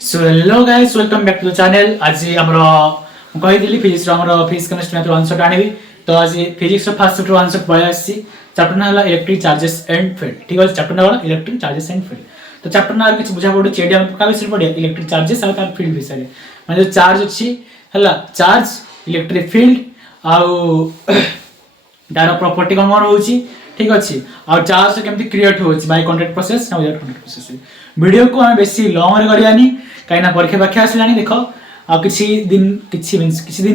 So hello guys welcome back to the channel. आज हमरो कहिदिली फिजिक्स रो हमरो फिजिक्स केमिस्ट्री में आंसर आनिबी। तो आज फिजिक्स रो फर्स्ट चैप्टर आंसर पळा आसी। चैप्टर ना हला इलेक्ट्रिक चार्जेस एंड फील्ड। ठीक है, चैप्टर ना हला इलेक्ट्रिक चार्जेस एंड फील्ड। तो चैप्टर ना किछ बुझा पड़ो चेडी हम का विषय पड़े इलेक्ट्रिक चार्जेस और तार फील्ड विषय माने जो चार्ज अछि हला चार्ज इलेक्ट्रिक फील्ड आउ तार प्रॉपर्टी कोन होउची। ठीक अछि और चार्ज केमति क्रिएट होउची बाय कांटेक्ट प्रोसेस ना विदाउट कांटेक्ट प्रोसेस। वीडियो को हम बेसी लॉन्ग रे करियानी कहीं परीक्षा व्याख्या आसलानी देख आ किसी दिन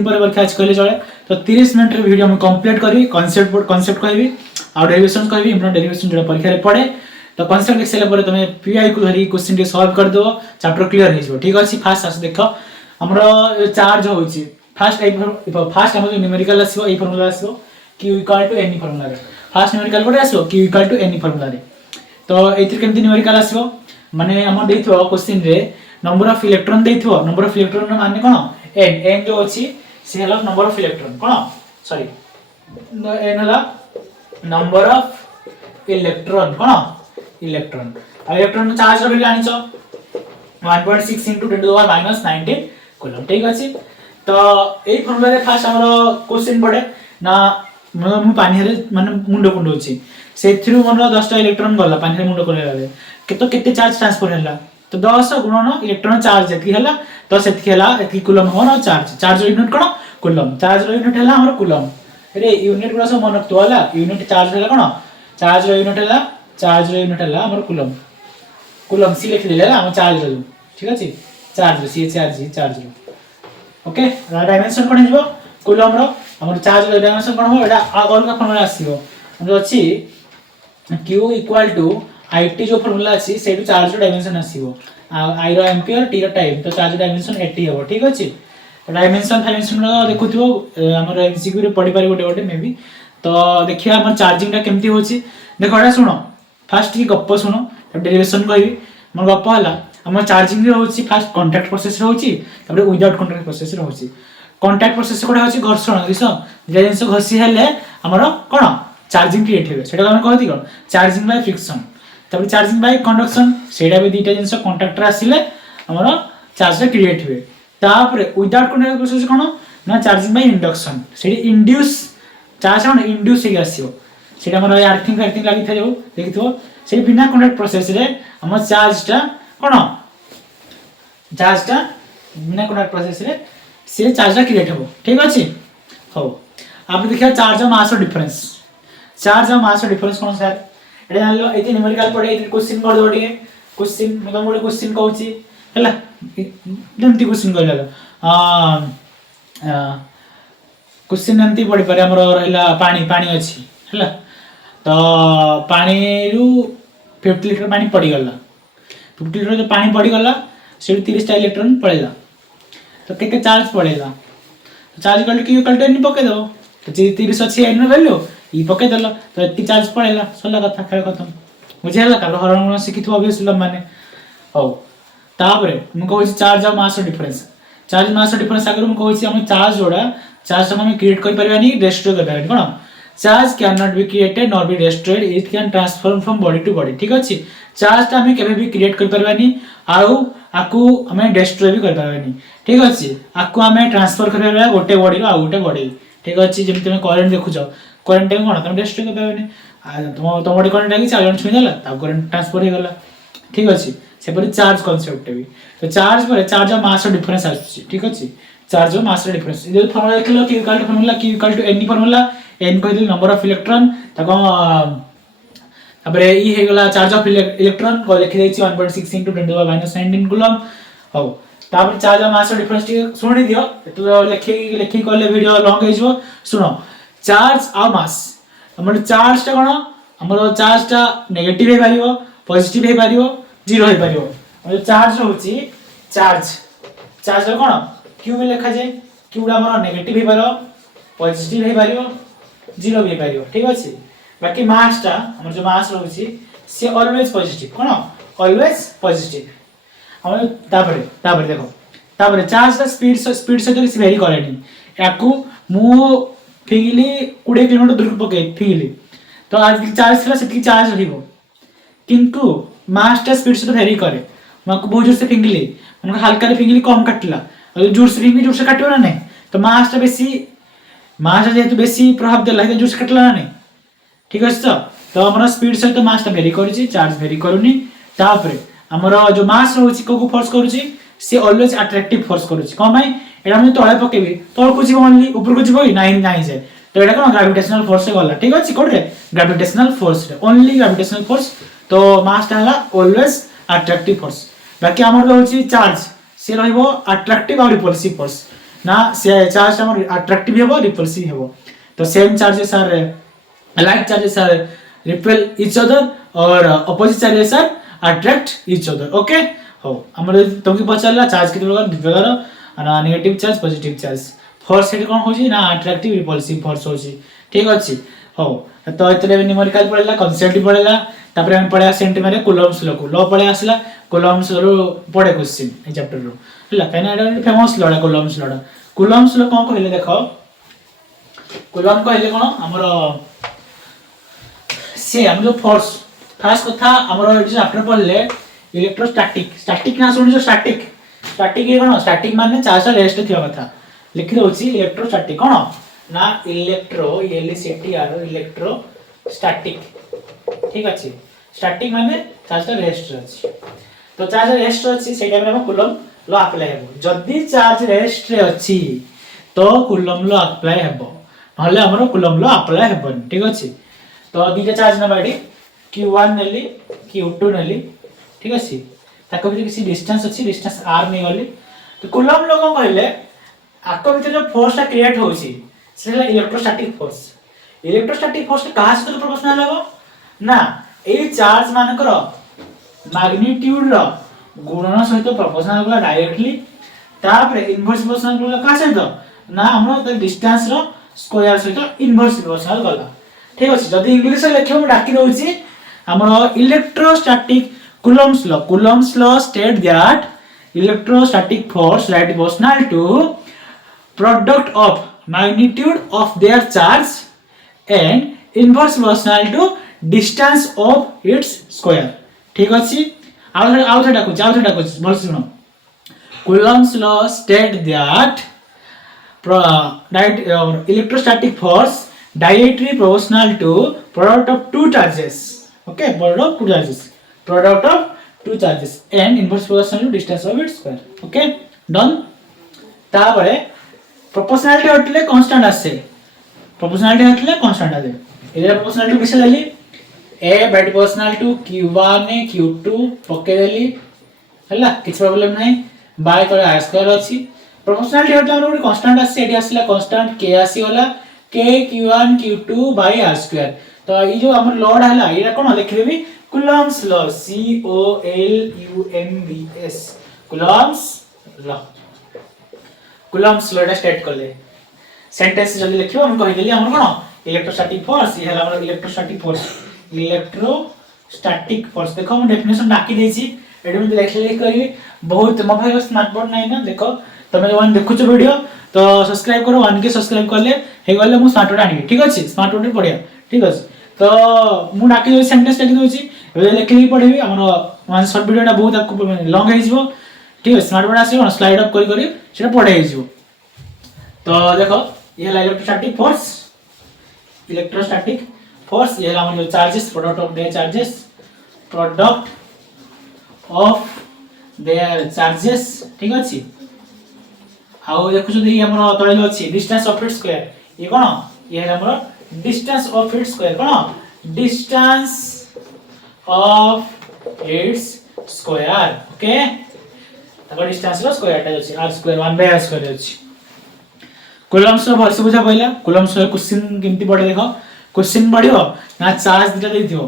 पर परीक्षा आज कहले चले। तो 30 मिनट वीडियो हम कंप्लीट करी कांसेप्ट कहबी आ डेरिवेशन कहबी हम डेरिवेशन जो परीक्षा रे पड़े। तो कांसेप्ट देख सारा पर तुम पीआई को धरी क्वेश्चन टे सॉल्व कर दो चैप्टर क्लियर हो जिवो। ठीक अछि फास्ट आस देख हमरो चार्ज होउची फास्ट हम न्यूमेरिकल आसीबो ए फार्मूला आसीबो q equal to n formula रे फास्ट न्यूमेरिकल कोड आसीबो q equal to n formula रे। तो एथि केमति न्यूमेरिकल आसीबो माने हम देइथो क्वेश्चन रे नंबर ऑफ इलेक्ट्रॉन देइथो नंबर ऑफ इलेक्ट्रॉन माने कोन n जो अछि से हला नंबर ऑफ इलेक्ट्रॉन कोन सॉरी n हला नंबर ऑफ इलेक्ट्रॉन कोन इलेक्ट्रॉन आ इलेक्ट्रॉन चार्ज रो वैल्यू आनिचो 1.6 * 10 to the minus 19 कूलम। ठीक अछि तो ए फार्मूला रे फास्ट हमरो क्वेश्चन पड़े ना मु पानी रे माने मुंडो कुंडो अछि से थ्रू हमरो 10 टा इलेक्ट्रॉन गला पानी रे मुंडो कोले लाले केते चार्ज ट्रांसफर हला। तो 10 गुणन इलेक्ट्रॉन चार्ज एति हला तो सेति हला एति कूलम हो चार्ज यूनिट कोन कूलम चार्ज यूनिट हला हमर कूलम रे यूनिट गुला सब मन तो हला यूनिट चार्ज हला कोन चार्ज यूनिट हला हमर कूलम सी लिख देला हम चार्ज रो। ठीक अछि charge C charge okay dimension कोन हिजो कूलम रो हमर चार्ज रो डायमेंशन कोन हो एटा अलग फार्मूला आसीबो हम अछि q इक्वल टू it जो फार्मूला अछि सेटु चार्ज रो डायमेंशन आसीबो i रो एम्पियर t रो टाइम तो चार्ज डायमेंशन 80 हो। ठीक अछि डायमेंशन रो देखुथिबो हमर एमसीक्यू रे पढि पारि गोटे मे भी। तो देखिया हमर चार्जिंग टा केमति होछि देखो एटा सुनो फास्ट की गप्प सुनो डेरिवेशन कहबी हमर गप्प हला हमर चार्जिंग रे होछि फास्ट कांटेक्ट प्रोसेस रे होछि तबरे विदाउट कांटेक्ट प्रोसेस रे होछि। कांटेक्ट प्रोसेस कोडा होछि घर्षण दिसो जे जिंस घसी हेले हमर कोन चार्जिंग क्रिएट हेबे सेटा हम कहति कोन चार्जिंग बाय फ्रिक्शन तब चार्जिंग बाय कंडक्शन सेटा भी दीटा जिंस कांटेक्ट रे आसीले हमर चार्ज क्रिएट हेबे। तापरे विदाउट कांटेक्ट प्रोसेस कोन ना चार्जिंग बाय इंडक्शन सेडी इंड्यूस चार्ज ऑन इंड्यूस हे आसीबो सेटा हमर आर्थिंग लागि थायो देखिथो से बिना कांटेक्ट प्रोसेस रे हमर चार्ज टा बिना कांटेक्ट प्रोसेस रे से चार्ज टा क्रिएट हेबो। ठीक अछि हो आप देखिया चार्ज और मास डिफरेंस कोन सर एटा जान लो एते न्यूमेरिकल पड़े एते क्वेश्चन कर दो ଟିକେ क्वेश्चन मतलब मोर क्वेश्चन कहूची हला जंती क्वेश्चन कर ला क्वेश्चन जंती पड़ी पारे हमर रहला पानी अछि हला तो पानी रु 50 लीटर पानी पड़ी गला 50 लीटर जो पानी पड़ी गला से 30 टा इलेक्ट्रॉन पड़ेला तो केते चार्ज पड़ेला charge equal to q equal to n पके दो तो 30 अछि n रो वैल्यू ई पके देला तो एति चार्ज पड़ेला सोला कथा खेल खत्म बुझेला का हरण गुण सिखिथो ऑब्वियसली माने हो। तापरे हम कहू चार्ज और मास डिफरेंस अगर हम कहू हम चार्ज हम क्रिएट कर परबानी डिस्ट्रॉय कर परबानी कोन charge can not be created nor be destroyed it can transform from body to body. ठीक अछि चार्ज ता हम केबे भी क्रिएट कर परबानी आउ आकु हमें डिस्ट्रॉय भी कर परबानी। ठीक अछि आकु हमें ट्रांसफर कर परबा गोटे बॉडी रो आ गोटे बॉडी। ठीक अछि जेम तुम करंट देखुछो करंट टाइम कोन तुम डिस्ट्रॉय कर परबानी तुम बॉडी करंट लागी चार्ज छुई देला ता करंट ट्रांसफर हे गला। ठीक अछि से पर चार्ज कांसेप्ट भी तो चार्ज पर चार्ज और मास डिफरेंस आछि। ठीक अछि चार्ज और मास डिफरेंस ये फार्मूला लिख लो q equal to formula q equal to n formula n को दिल नंबर ऑफ इलेक्ट्रॉन तको तबरे ई हे गला चार्ज ऑफ इलेक्ट्रॉन को लिख देछि 1.6 * 10 to the minus 19 कूलम हो। तापर चार्ज और मास डिफरेंस सुनि दियो तो लिखि करले वीडियो लॉन्ग हे जो सुनो चार्ज और मास हमर चार्ज ता कोन हमर चार्ज ता नेगेटिव हे पारियो पॉजिटिव हे पारियो जीरो हे पारियो हमर चार्ज होछि चार्ज रो कोन q में लिखा जाय q रा हमर नेगेटिव हे पारो पॉजिटिव हे पारियो जीरो भी पारियो। ठीक अछि बाकी मास ता हमर जो मास रहउछि से ऑलवेज पॉजिटिव कोन ऑलवेज पॉजिटिव हम तापरे देखो तापरे चार्ज ता स्पीड से तो वेरी करेनी याकू मु फिंगली 20 किलोमीटर दूर पके फिंगली तो आज चार्ज थला सेति चार्ज रहइबो किंतु मास ता स्पीड से तो वेरी करे मैं बहुत जोर से फिंगली मैं हल्का रे फिंगली कम काटला और जोर से फिंगली जोर से काटियो ना नहीं तो मास जेहेतु बेसी प्रभाव देला जोर से काटला ना नहीं ठीक अछि तो हमर स्पीड सहित मास भेरी करूची चार्ज भेरी करूनी तापरे हमर जो मास रहउची को फोर्स करूची से ऑलवेज अट्रैक्टिव फोर्स करूची कोन भाई एटा हम तळे पकेबी तळ को जीव ओनली ऊपर को जीव नाही नाही जे तो एटा कोन ग्रेविटेशनल फोर्स से गला ठीक अछि कोड रे ग्रेविटेशनल फोर्स रे ओनली ग्रेविटेशनल फोर्स तो मास ता ऑलवेज अट्रैक्टिव फोर्स बाकी हमर रहउची चार्ज से रहइबो अट्रैक्टिव और रिपल्सिव फोर्स ना से चार्ज हमर अट्रैक्टिव हेबो रिपल्सिव हेबो तो same charges are like charges are repel each other or opposite charges are attract each other okay हो हमर तुमके पचारला चार्ज किते प्रकार दु प्रकार ना negative charge positive charge force हेड कोन होची ना अट्रैक्टिव रिपल्सिव फोर्स होची ठीक अछि हो तो इतने न्यूमेरिकल पढला कांसेप्ट पढला तापर हम पढा सेंटीमीटर कूलम्स लॉ पढे आसला कूलम्स रो पढे क्वेश्चन ए चैप्टर रो हला काना एटा फेमस लॉ कूलम्स लॉ कोन कहले देखो कूलम कहले कोन हमर से हम जो फोर्स खास कथा हमर एटी चैप्टर पढले इलेक्ट्रोस्टैटिक ना सुनि जो स्टैटिक ये कोन स्टैटिक माने चार्ज रेस्ट थिया कथा लिखि होची इलेक्ट्रोस्टैटिक कोन ना इलेक्ट्रो एलसीटीआर इलेक्ट्रोस्टैटिक ठीक अछि स्टैटिक माने चार्ज रेस्ट अछि तो चार्ज रेस्ट अछि से टाइम हम कूलम लॉ अप्लाई हेबो जदी चार्ज रेस्ट रे अछि तो कूलम लॉ अप्लाई हेबो नहले हमर कूलम लॉ अप्लाई हेबो ठीक अछि तो दीटा चार्ज ना बाडी q1 नेली q2 नेली ठीक अछि ताको भी किसी डिस्टेंस अछि डिस्टेंस r नै गली तो कूलम लोग कहले आको भीतर जो फोर्स ता क्रिएट होछि सेला इलेक्ट्रोस्टैटिक फोर्स कहा से प्रोपोर्शनल हो ना ए चार्ज मानकर मैग्नीट्यूड रो गुणन सहित प्रोपोर्शनल होला डायरेक्टली तापर इनवर्स प्रोपोर्शनल होला का सहित ना हमरो डिस्टेंस रो स्क्वायर सहित इनवर्स प्रोपोर्शनल गला ठीक अछि जदी इंग्लिश लेखियो म डाकी रहउची हमर electrostatic Coulomb's law state that electrostatic force like proportional to product of magnitude of their charge and inverse proportional to distance of its square ठीक अछि आउ डाकू बोल सुनो Coulomb's law state that electrostatic force directly proportional to product of two charges okay product of two charges and inverse proportional to distance of its square okay done तापरे proportionality हटले constant आसे इधर proportionality किसे देली a by proportional to q1 q2 पके देली हला किछ problem नाही bye करे r square अछि proportionality हटला हमर कांस्टेंट आसे एडी आसला कांस्टेंट k आसी होला k q1 q2 by r square तो ई जो हमर लोड हला एरा कोन लिख देबी Coulomb's law c o l u m b s Coulomb's law एटा स्टेट करले सेंटेंस जल्दी लिखियो हम कहि देली हमर कोन इलेक्ट्रोस्टैटिक फोर्स ये हला हमर इलेक्ट्रोस्टैटिक फोर्स देखो हम डेफिनेशन डाकी देछि एडी में लिख करी बहुत मोबाइल स्मार्ट बोर्ड नै ना देखो तमे जवन देखु छ वीडियो तो सब्सक्राइब करो 1 के सब्सक्राइब करले हे गले मु स्मार्ट बोर्ड आनी ठीक अछि स्मार्ट बोर्ड पढिया ठीक अछि तो मु डाकी दे सेंटेंस लिखि दोछि एबे लिखि पढिबी हमर वन शॉर्ट वीडियोटा बहुत आपको लॉन्ग हे जिवो ठीक अछि स्मार्ट बोर्ड आसी स्लाइड अप करी सेटा पढे हे जिवो तो देखो ये इलेक्ट्रोस्टैटिक फोर्स ये हमर जो charges product of their charges ठीक अछि आउ देखु जदी हमर तळे अछि डिस्टेंस ऑफ इट्स स्क्वायर ये कोन ये हमर distance of its square cone distance of its square okay तब डिस्टेंस रो स्क्वायर टा अछि r स्क्वायर 1/r स्क्वायर अछि कूलम्स रो भरसे बुझा पहिला कूलम्स रो क्वेश्चन केमती पढे देखो क्वेश्चन पढियो ना चार्ज दिटा देथियो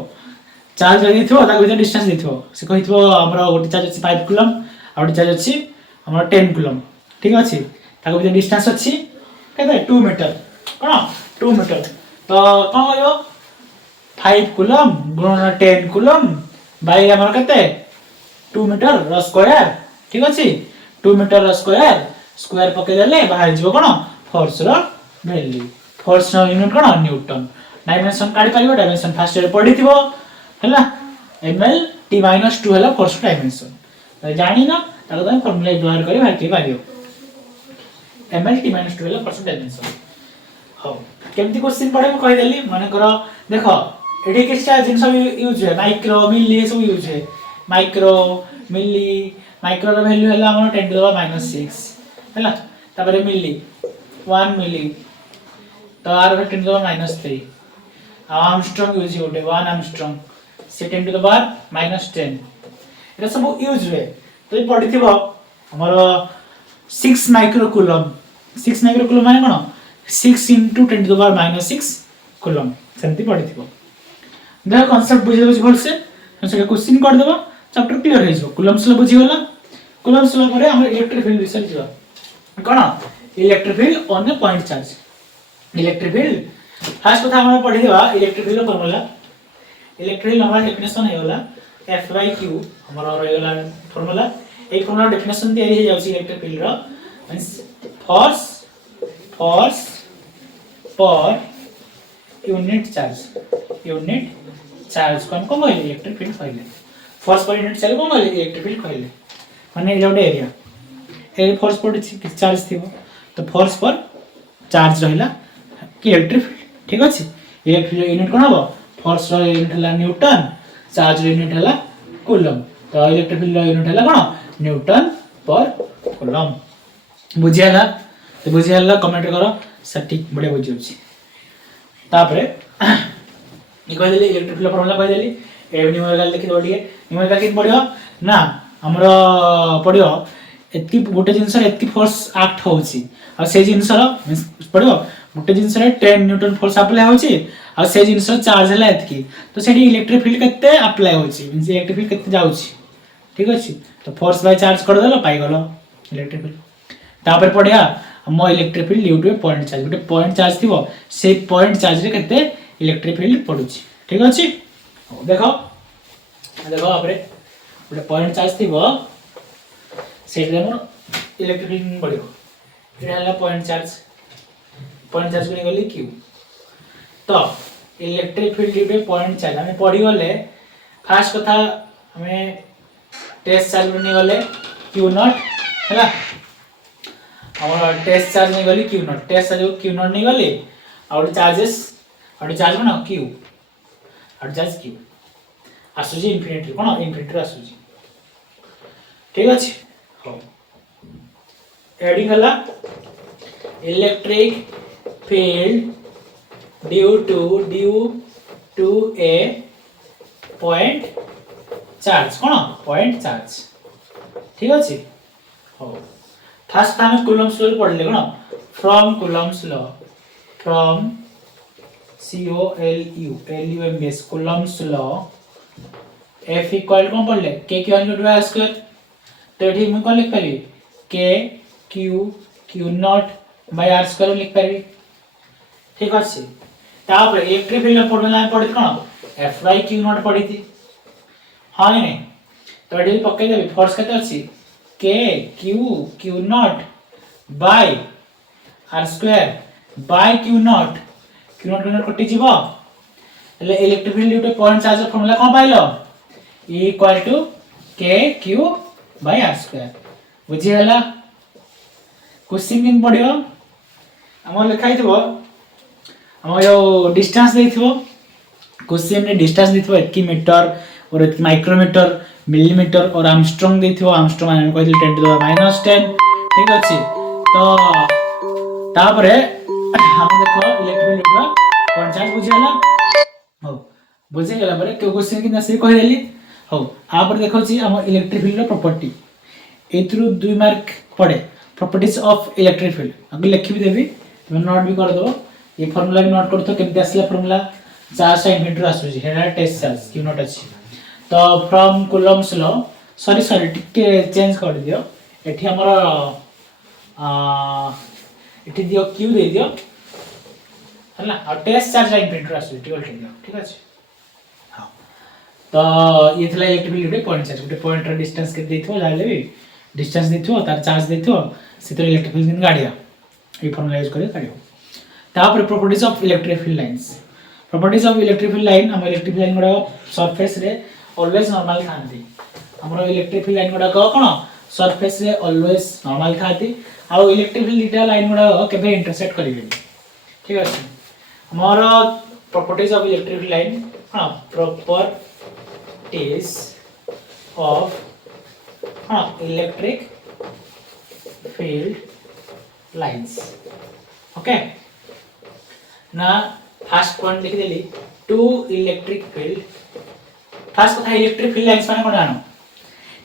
चार्ज देथियो ता भीतर डिस्टेंस देथियो से कहिथियो हमरो गोटी चार्ज अछि 5 कूलम आ गोटी चार्ज अछि हमरो 10 कूलम ठीक अछि ताको भीतर डिस्टेंस अछि केते 2 मीटर कोन 2 मीटर तो कोन होयो 5 कूलम गुणन 10 कूलम बाय हमर केते 2 मीटर रो स्क्वायर ठीक अछि 2 मीटर रो स्क्वायर पके देले बाहर जिवो कोन फोर्स रो वैल्यू फोर्स रो यूनिट कोन न्यूटन डायमेंशन काढी परिबो डायमेंशन फर्स्ट रे पढिथिबो हला ml t - 2 हला फोर्स डायमेंशन तो जानी ना ताको तुम फार्मूला व्यवहार करी बाहर के पारियो ml t - 12 परसेंट डायमेंशन हो केमती क्वेश्चन पड़े मैं कहि देली माने करो देखो एठी किछटा जिंस यूज है माइक्रो मिली सब यूज है माइक्रो मिली माइक्रो रो वैल्यू हला हमर 10 टू द -6 हला तापर मिली 1 मिली तो आर 10 टू द -3 आर्मस्ट्रांग यूज होटे 1 आर्मस्ट्रांग से 10 टू द -10 एटा सब यूज है तो पढ़ी थिबो हमर 6 माइक्रो कूलम 6 माइक्रो कूलम माने कोन 6 * 10 टू द -6 कूलम सेमती पढ़ी थिबो देखो कांसेप्ट बुझे बुझ भल से से क्वेश्चन कर देबो चैप्टर क्लियर हो जबो कूलम्स लो बुझी होला कूलम्स लो परे हम इलेक्ट्रिक फील्ड विषय जीवा कोन electric field on a point charge electric field first कथा हम पढ़ी देबा electric field formula electric field हमर डेफिनेशन हे होला F/Q हमर रहला फार्मूला ए फार्मूला डेफिनेशन तैयारी हे जाउची इलेक्ट्रिक फील्ड रो means force per unit charge को हमको कहले इलेक्ट्रिक फील्ड कहले फोर्स पर यूनिट चार्ज को कहले इलेक्ट्रिक फील्ड कहले माने जोडे एरिया ए फोर्स पर चार्ज थिबो तो फोर्स पर चार्ज रहला कि इलेक्ट्रिक फील्ड ठीक अछि इलेक्ट्रिक फील्ड यूनिट कोन हबो फोर्स रो यूनिट हला न्यूटन चार्ज रो यूनिट हला कूलम तो इलेक्ट्रिक फील्ड रो यूनिट हला कोन न्यूटन पर कूलम बुझियाला तो बुझियाला कमेंट करो सटीक बडे बुझियोछि तापरे ये कह देली इलेक्ट्रिक फील्ड फार्मूला कह देली ए न्यूमेरिकल देखि दो दिए न्यूमेरिकल किन पडियो ना हमरो पडियो एति गोटे जिंस रे एति फोर्स एक्ट होउची आ से जिंस रो पडियो गोटे जिंस रे 10 न्यूटन फोर्स अप्लाई होउची आ से जिंस रो चार्ज हला एतकी तो सेठी इलेक्ट्रिक फील्ड केते अप्लाई होउची मींस इलेक्ट्रिक फील्ड केते जाउची ठीक अछि तो फोर्स बाय चार्ज कर देलो पाई गलो इलेक्ट्रिक फील्ड तापर पडिया हम electric field due to point charge गोटे पॉइंट चार्ज थिबो से पॉइंट चार्ज रे केते इलेक्ट्रिक फील्ड पडुची ठीक अछि देखो देखो आपरे गोटे पॉइंट चार्ज थिबो सेट रे मोर इलेक्ट्रिक फील्ड पडियो एटा हला पॉइंट चार्ज को गली q तो electric field due to point charge हम पढी गले फास्ट कथा हमें टेस्ट चार्ज बनी गले q0 हला हमर टेस्ट चार्ज नहीं गली q0 टेस्ट चार्ज q0 नहीं गली और चार्जेस और चार्ज बना q और चार्ज q आसुजी इंफिनिटी कोन इंफिनिटी आसुजी ठीक अछि हो एडिंग हला electric field due to a point charge कोन पॉइंट चार्ज ठीक अछि हो फर्स्ट हम कूलम्स लॉ पढ़ले कोन from Coulomb's law from COLUMBS Coulomb's law F equal कोन पढ़ले k q * r स्क्वायर तो एठी हम कोन लिख पारी k q naught by r square लिख पारी ठीक अछि तापर इलेक्ट्रिक फील्ड फार्मूला हम पढ़ी कोन F/Q नॉट पढ़ी थी हां नहीं तो एठी पक्के देबी फोर्स केते अछि k q naught by r square by q naught कटि जीवो ले electric field due to point charge formula कोन पाइलो E equal to k q बाय r स्क्वायर बुझी हला क्वेश्चन किन पडियो हम लिखाई थबो हम यो डिस्टेंस देथिबो क्वेश्चन में डिस्टेंस देथिबो 1 मीटर और 1 माइक्रोमीटर मिलीमीटर और आर्मस्ट्रांग देथिबो आर्मस्ट्रांग माने कहली 10 टू द -10 ठीक अछि तो तापरे हम देखो इलेक्ट्रिक फील्ड का पॉइंट चार्ज बुझी हला हो बुझे गेला परे क्वेश्चन किन से कहि देली हो आ पर देखो छी हम इलेक्ट्रिक फील्ड रो प्रॉपर्टी एथरु 2 मार्क पड़े प्रॉपर्टीज ऑफ इलेक्ट्रिक फील्ड अगर लिखि भी देबी तुम नोट भी कर दो ये फार्मूला भी नोट करतो केमते असला फार्मूला चार्ज साइन मीटर आसुजी हेडा टेस्ट चार्ज q नोट अछि तो फ्रॉम कूलम्स लॉ सॉरी टिके चेंज कर दियो एठी हमर एठी दियो q दे दियो हला और टेस्ट चार्ज साइन मीटर आसुजी ठीक अछि हां तो ये थला इलेक्ट्रिक फील्ड पॉइंट चार्ज गोटे पॉइंट रे डिस्टेंस के देथिबो जाले भी डिस्टेंस देथिबो तार चार्ज देथिबो सेतर इलेक्ट्रिक फील्ड दिन गाडिया ए फार्मूला यूज करे काडियो तापर properties of electric field lines properties of electric field line हम इलेक्ट्रिक फील्ड लाइन गुडा सरफेस रे ऑलवेज नॉर्मल थांती हमर इलेक्ट्रिक फील्ड लाइन गुडा कोन सरफेस रे ऑलवेज नॉर्मल थाती आ इलेक्ट्रिक फील्ड दिटा लाइन गुडा केबे इंटरसेक्ट करिवे ठीक अछि हमर properties of electric field line हां प्रॉपर्टीज ऑफ हां इलेक्ट्रिक फील्ड लाइन्स ओके ना फर्स्ट पॉइंट लिख देली टू इलेक्ट्रिक फील्ड फर्स्ट कथा इलेक्ट्रिक फील्ड लाइन्स माने कोन जानो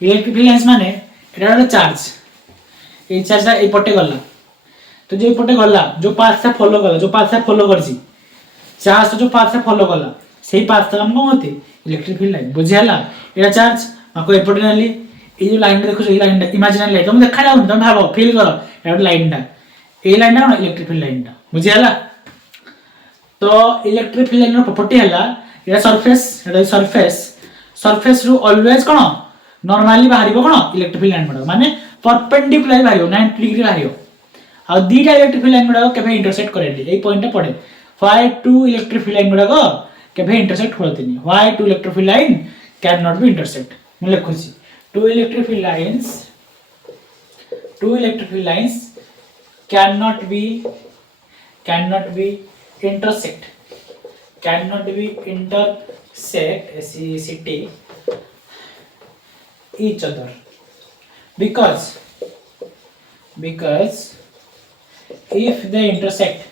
इलेक्ट्रिक फील्ड लाइन्स माने एटा चार्ज ए चार्जटा ए पटे गला तो जे पटे गला जो पाथ से फॉलो गला जो पाथ से फॉलो करसी चार्ज तो जो पाथ से फॉलो गला सेही पाथ से हम होते इलेक्ट्रिक फील्ड लाइन बुझी हला एटा चार्ज माको एपटे नली ए जो लाइन देखो ए लाइन इमेजिनरी लाइन तुम देखा जाउ तुम भाबो फील करो एटा लाइनटा ए लाइनटा कोन इलेक्ट्रिक फील्ड लाइनटा बुझी हला तो इलेक्ट्रिक फील्ड लाइन रो प्रॉपर्टी हला एटा सरफेस सरफेस रु ऑलवेज कोन नॉर्मली बाहरिबो कोन इलेक्ट्रिक फील्ड लाइन पडो माने परपेंडिकुलर बाहरिबो 90 डिग्री बाहरिबो आ दीटा इलेक्ट्रिक फील्ड लाइन गुडा केबे इंटरसेक्ट करेली एई पॉइंट पड़े why two electric field line गुडा केबे इंटरसेक्ट होलतिनी why two electric field line can not be intersect मैं लिखुची two electric field lines can not be intersect each other because if they intersect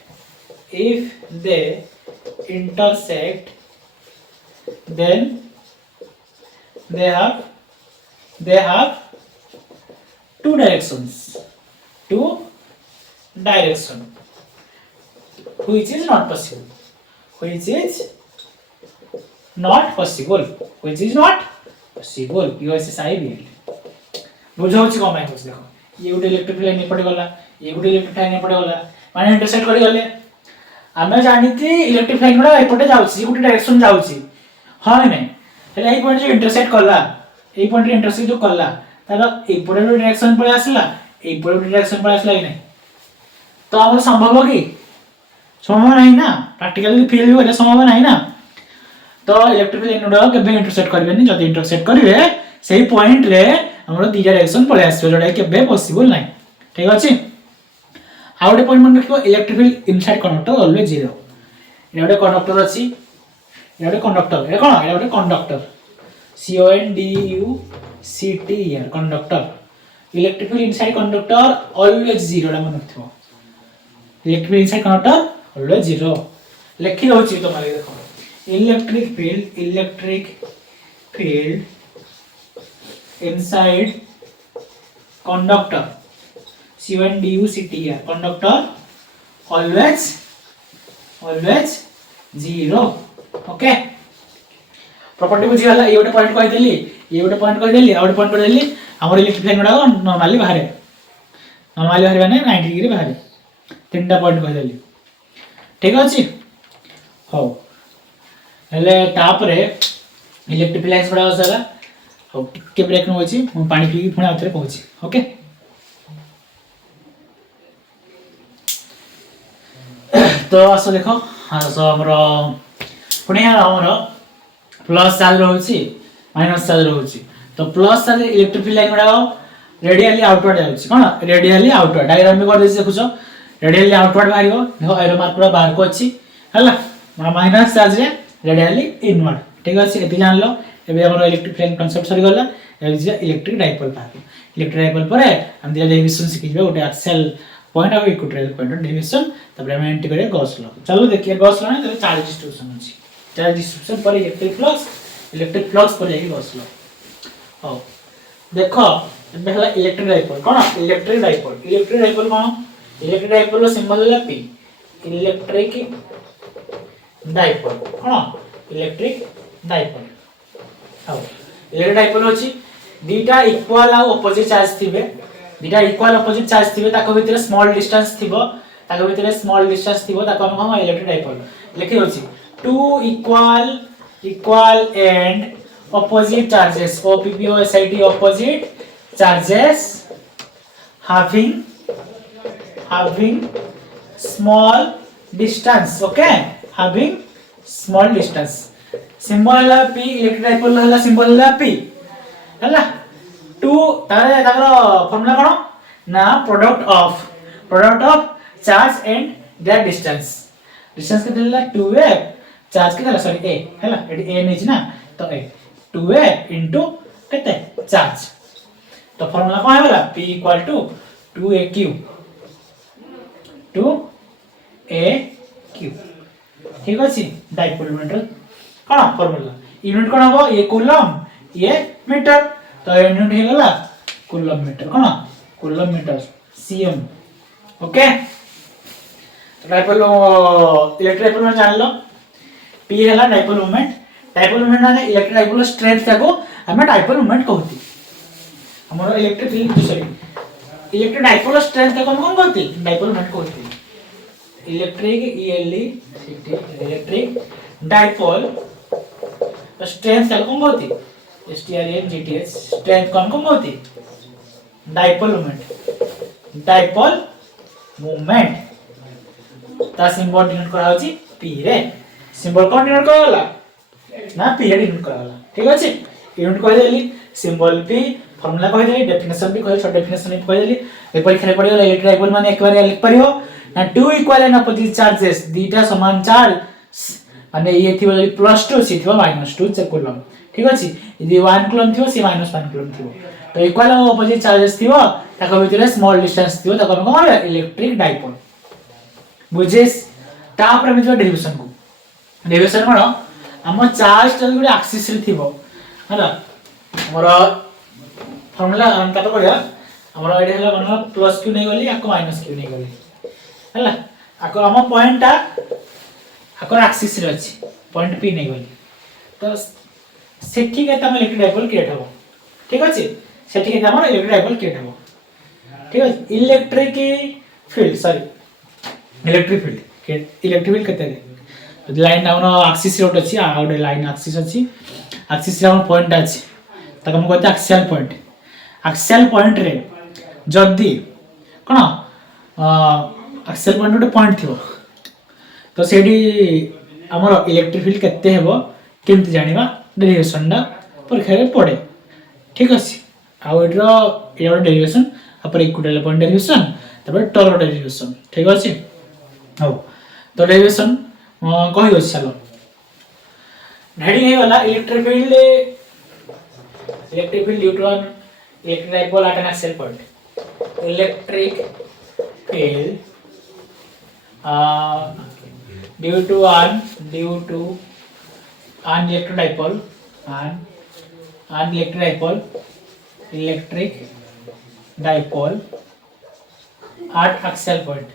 then they have two directions which is not possible USSIBL बुझाउ छी कमाय होछ देखो ये गुटे electric line पड़े गला ये गुटे electric line पड़े गला माने इंटरसेक्ट करी गले आमे जानिती इलेक्ट्रिक लाइन गुडा एपटे जाउची गुटे डायरेक्शन जाउची हां नै हेले एई पॉइंट जे इंटरसेक्ट करला एई पॉइंट रे इंटरसेक्ट जो करला तार एपटे डायरेक्शन पळे आसला एपटे डायरेक्शन पळे आसला नै तो हमर संभव कि संभव नहीं ना प्रैक्टिकली फील होले संभव नहीं ना तो इलेक्ट्रिक लाइन गुडा केबे इंटरसेक्ट करबेनी जदी इंटरसेक्ट करिवे सेही पॉइंट रे हमरो दी डायरेक्शन पळे आसबे जोडा केबे पॉसिबल नाही ठीक अछि आउटे पॉइंट मन रखिबो electric field inside conductor always zero एडे कंडक्टर अछि एडे कंडक्टर ए कोन एडे conductor CONDUCTER conductor electric field inside conductor always zero ला मन रखिबो electric field inside conductor always zero लिखि रहउची तमारे देखो electric field inside conductor CONDUCTER conductor always zero okay property बुझी गला ये गोटे पॉइंट कहि देली ये गोटे पॉइंट कहि देली और पॉइंट कहि देली हमर इलेक्ट्रिक लाइन गुडा नॉर्मली बाहर माने 90 डिग्री बाहर तीनटा पॉइंट कहि देली ठीक अछि हो हेले तापरे इलेक्ट्रिक लाइन्स गुडा असला हो टिके ब्रेक न होची हम पानी पी पुणी आथरे पहुंची ओके तो आसो देखो आसो हमरो पुणी हमरो प्लस चार्ज रहउची माइनस चार्ज रहउची तो plus charge electric field line गुडा रेडियली आउटवर्ड जाउची कोन रेडियली आउटवर्ड डायग्राम में कर देसी देखुछो रेडियली आउटवर्ड बाहरियो देखो एरो मार्क पूरा बाहर को अछि हला माइनस चार्ज रे रेडियली इनवर्ड ठीक अछि एति जानलो एबे हमर इलेक्ट्रिक लाइन कांसेप्ट सरी गला एबे electric dipole part electric dipole परे हम दिया डेरिवेशन सिखिबे ओटे axial point of equatorial point of derivation तबरे हम एंटी करे गॉस लॉ चलो देखिए गॉस लॉ ने तबे चार्ज डिस्ट्रीब्यूशन अछि चार्ज डिस्ट्रीब्यूशन पर इलेक्ट्रिक फ्लक्स पर जाई गॉस लॉ हो देखो एबे हला इलेक्ट्रिक डाइपोल कोन इलेक्ट्रिक डाइपोल कोन इलेक्ट्रिक डाइपोल रो सिंबल हला p इलेक्ट्रिक डाइपोल कोन इलेक्ट्रिक डाइपोल हाउ इलेक्ट्रिक डाइपोल होची दीटा इक्वल आ ऑपोजिट चार्ज थिबे दीटा इक्वल ऑपोजिट चार्ज थिबे ताको भितरे स्मॉल डिस्टेंस थिबो ताको ताको हम इलेक्ट्रिक डाइपोल लिखि होची two equal and opposite charges OPPOSIT opposite charges having small distance okay having small distance symbol हला p इलेक्ट्रिक डाइपोल हला सिंबल हला p हला ताकर फार्मूला कोन ना product of charge and their distance के देला 2a चार्ज के देला सॉरी a हैला एडी a नेछि ना तो a 2a इनटू केते चार्ज तो फार्मूला कोन हैला p equal to 2aq 2aq ठीक अछि डाइपोल मोमेंट कोन फार्मूला यूनिट कोन हबो a कूलम ये मीटर तो यूनिट हे गला कूलम मीटर कोन कूलम मीटर cm ओके तो डाइपोल इलेक्ट्रिक डाइपोल में जान लो p हैला डाइपोल मोमेंट माने इलेक्ट्रिक डाइपोल स्ट्रेंथ ताको हमें डाइपोल मोमेंट कहती हमर electric field sorry electric dipole strength ताको हम कोन कहती डाइपोल मोमेंट कहती इलेक्ट्रिक डाइपोल स्ट्रेंथ ताको कोन कहती STRENGTH स्ट्रेंथ कोन कहती डाइपोल मोमेंट ता सिंबल डिनोट करा होची p रे सिंबल कोन डिनोट कराला ना p रे डिनोट कराला ठीक अछि यूनिट कहि देली सिंबल p फार्मूला कहि देली डेफिनेशन भी कहि छ डेफिनेशन भी कहि देली ए परीक्षा रे पडियो इलेक्ट्रिक डाइपोल माने एक बार लिख परियो ना 2 इक्वल एंड अपोजिट चार्जेस दीटा समान चार्ज माने ये थिबो +2 सी थिबो -2 से कूलम ठीक अछि यदि 1 कूलम थिबो सी -1 कूलम थिबो तो इक्वल और अपोजिट चार्जेस थिबो ताको भितरे स्मॉल डिस्टेंस थिबो ताको हम कहबा इलेक्ट्रिक डाइपोल बुझेस तापर हम जो डेरिवेशन कोन हम चार्ज तो गुडी एक्सिस रे थिबो हला हमर फार्मूला हम कातो करिया हमर एडी हला कोन +q नै गली आको -q नै गली हला आको हम पॉइंट ता आको एक्सिस रे अछि पॉइंट p नै गली तो सेठी के तम इलेक्ट्रिक डाइपोल क्रिएट हो ठीक अछि सेठी के तम इलेक्ट्रिक डाइपोल क्रिएट हो ठीक अछि इलेक्ट्रिक फील्ड केते लाइन डाउन एक्सिस रोड अछि आ ओडे लाइन एक्सिस अछि एक्सिस रे पॉइंट अछि तक हम कहते एक्सियल पॉइंट रे जदी कोन एक्सियल पॉइंट ओडे पॉइंट थिबो तो सेडी हमर इलेक्ट्रिक फील्ड केते हेबो केमति जानिबा डेरिवेशन डा परीक्षा रे पड़े ठीक अछि आ ओडरो एरो डेरिवेशन अपर इक्विटल पॉइंट डेरिवेशन तबे टॉर्क डेरिवेशन ठीक अछि हो तो डेरिवेशन कहि अछि चलो हेडिंग हे वाला electric field due to an electric dipole at an axial point electric field due to an electric dipole at axial point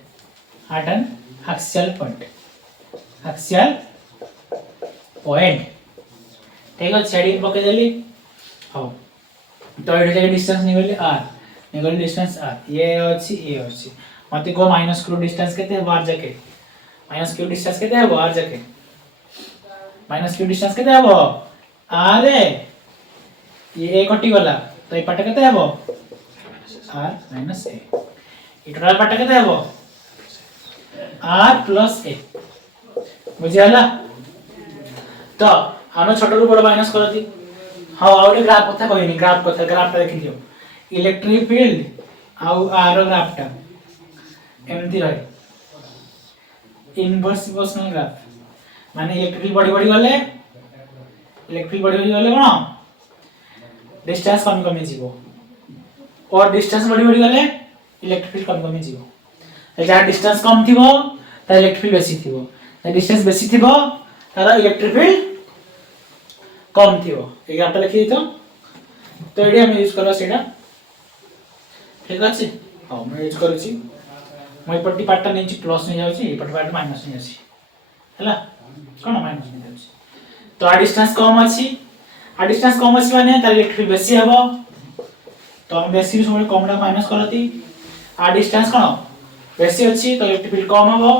ठीक है शेडिंग पके देली हां तो एडी जगह डिस्टेंस निगली r निगली डिस्टेंस r ये अछि मते को -q डिस्टेंस केते है r जाके -q डिस्टेंस केते है r जाके -q डिस्टेंस केते है r ये कटि गला तो ए पाटे केते है r - a इटरल पाटे केते है r + a बुझियाला तो हम छोट रु बड़ माइनस करती हां और ग्राफ कथा कहनी ग्राफ ता देखि दियो इलेक्ट्रिक फील्ड आउ आर ग्राफ ता एमती रहे इनवर्स प्रोपोर्शनल ग्राफ माने इलेक्ट्रिक बड़ी गले कोन डिस्टेंस कम जीवो और डिस्टेंस बड़ी गले इलेक्ट्रिक फील्ड कम जीवो जहाँ डिस्टेंस कम थिबो ता इलेक्ट्रिक फील्ड बेसी थिबो डिस्टेंस बेसी थिबो तारा इलेक्ट्रिक फील्ड कम थिबो ए ग्राफ लिखि तो एडी हम यूज करा सेडा ठीक अछि हां मैं यूज करूची मैं पट्टी पार्ट नै छि प्लस नै जाउची पट्टी पार्ट माइनस नै अछि हला कोन माइनस नै जाउची तो आ डिस्टेंस कम अछि माने तार इलेक्ट्रिक फील्ड बेसी हबो तो हम बेसी समय कमडा माइनस करती आ डिस्टेंस कोन बेसी अछि तो इलेक्ट्रिक फील्ड कम हबो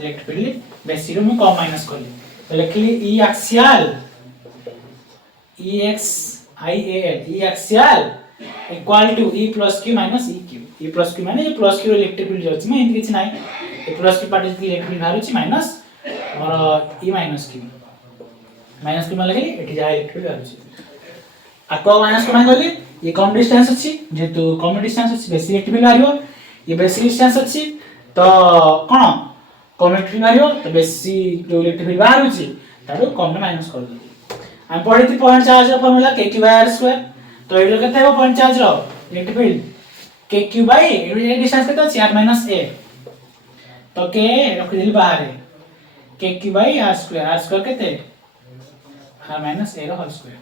इलेक्ट्रिक फील्ड बेसी रो में कम माइनस करली तो लिखली ई axial E x I A L E axial equal to E plus Q minus E Q E plus Q माने E plus Q electric field जाउछि मैं इनके छै नै E plus Q part is electric भारुछि माइनस और E minus Q माने लगे एठी जा इलेक्ट्रिक भारुछि आको माइनस कोन गली ये कम डिस्टेंस अच्छी जेहेतु कम डिस्टेंस अच्छी बेसी इलेक्ट्रिक फील्ड बाहर ये बेसी डिस्टेंस अच्छी तो कौन कम इलेक्ट्रिक फील्ड बाहर तो बेसी जो इलेक्ट्रिक फील्ड बाहर होची ताडो कम में माइनस कर दो हम पढ़ी थी पॉइंट चार्ज रो फार्मूला k/r² तो एडो केते हो पॉइंट चार्ज रो electric field kq by a distance केते अछि r - a तो k रख दिल बाहर kq/r² केते r - a रो होल स्क्वायर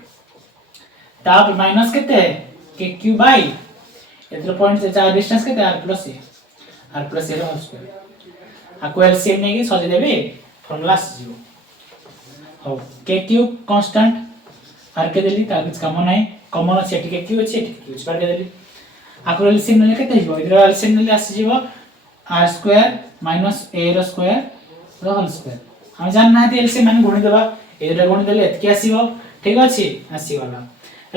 ताप माइनस केते kq बाय एतरो पॉइंट से चार्ज डिस्टेंस केते r + a रो होल स्क्वायर आको एलसीएम ने की सजे देबे फार्मूला जीरो हो kq कांस्टेंट r के देली ता कुछ काम नाही कॉमन अछि एठी kq अछि एठी kq अछि बार के देली आको एलसीएम ने केते हिबो इधर एलसीएम ने आसी जीवो r² - a रो स्क्वायर रो होल स्क्वायर हम जान ना एलसीएम मान गुणी देबा एटा गुणी देले एतकी आसीबो ठीक अछि आसी वाला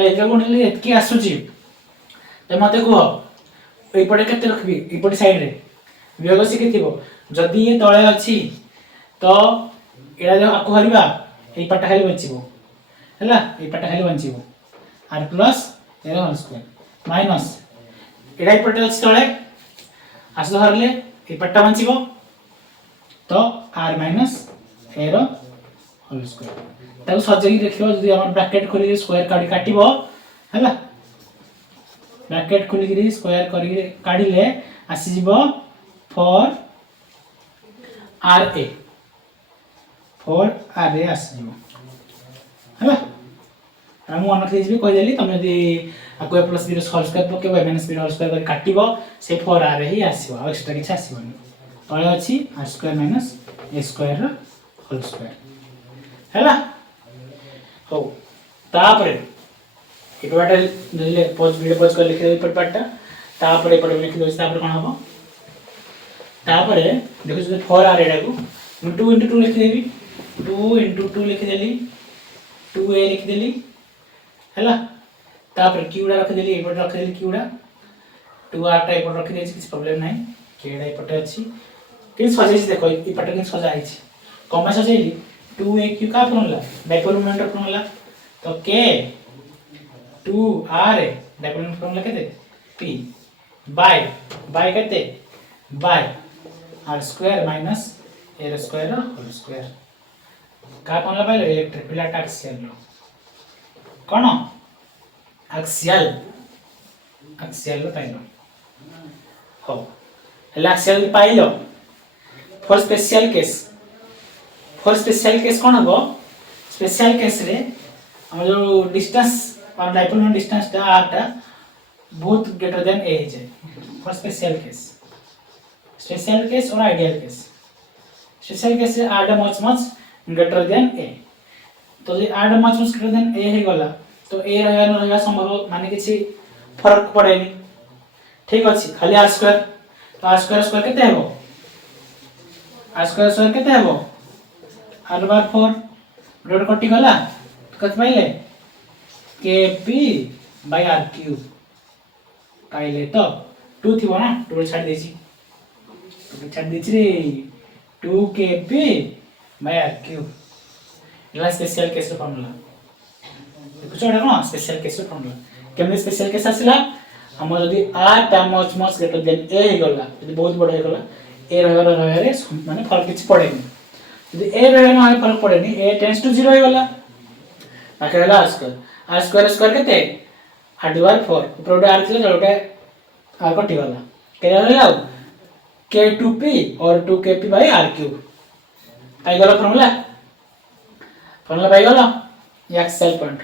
एटा गुणी देले एतकी आसुची तो मते को ए पटे केते रखबी ए पटे साइड रे वियोग सिके थिबो जदी ये तळे अछि तो एडा जो आको हरिबा ए पटा खाली बचिबो हैला ए पटा खाली बचिबो r + a whole square minus एडा ए पटे अछि तळे आस हरले ए पटा बचिबो तो r - a होल स्क्वायर ताको सजेगी देखिबो जदी हमर ब्रैकेट खोली स्क्वायर काडी काटिबो हैला ब्रैकेट खोली गिरी स्क्वायर करी काढिले आसी जीवो 4ra आसी जीवो हैला हम वन रखि जीबी कहि देली तमे यदि आको + b रो होल स्क्वायर पके y - b रो होल स्क्वायर करी काटिबो से 4ra ही आसीबो आ एक्स्ट्रा किछ आसीबोनी तळे अछि r² - a² रो होल स्क्वायर हैला हो तापरे इटवाटा जले पॉज वीडियो पॉज कर लिख दे पर पार्टटा तापरे पडे लिख दो तापरे कोन हबो तापरे देखो जे 4r एडा को 2 * 2 लिख देबी 2 * 2 लिख देली 2a लिख देली हैला तापरे क्यूडा रख देली एपट रख देली क्यूडा 2r टा एपट रख देछि किछ प्रॉब्लम नाही केडा एपट अछि कि सजे छी देखो ई पट कि सजा आइछि कम सजेली 2aq का फॉर्मूला डायपोल मोमेंट फॉर्मूला तो k 2r dipole moment formula केते p बाय केते by r² - a² whole square का फॉर्मूला पाइलो इलेक्ट्रिक फील्ड एक्सियल लो कोन एक्सियल लो पाइलो हो एक्सियल पाइलो फॉर स्पेशल केस कोन हबो स्पेशल केस रे हम जो डिस्टेंस और डायपोल मोमेंट डिस्टेंस टा r टा बहुत ग्रेटर देन a है फॉर स्पेशल केस और आइडियल केस स्पेशल केस रे r टा मच ग्रेटर देन a तो जे r टा मच ग्रेटर देन a हे गला तो a रहया संभव माने किछि फरक पड़ेनी ठीक अछि खाली r² तो r² केते हेबो r² केते हेबो r/4 डॉट कटि गला कत पाइले kp/r³ पाइले तो 2 थिबो ना 2 छाड़ देछि रे 2kp/r³ एला स्पेशल केस रो फार्मूला देखो छोडा कोन स्पेशल केस रो फार्मूला केमने स्पेशल केस आसिला हम जदी r टा मच ग्रेटर देन a हे गला जदी बहुत बड़ हे गला a रहय रे माने फरक किछ पड़ेनी यदि a रहय ना फरक पड़ेनी a टेंड्स टू 0 हे गला बाकी रहला r² केते r/4 ऊपर r थिला जलटे r कटि गला के रहला k2p और 2kp/r³ पाइ गला फार्मूला पाइ गला एक्सेल पॉइंट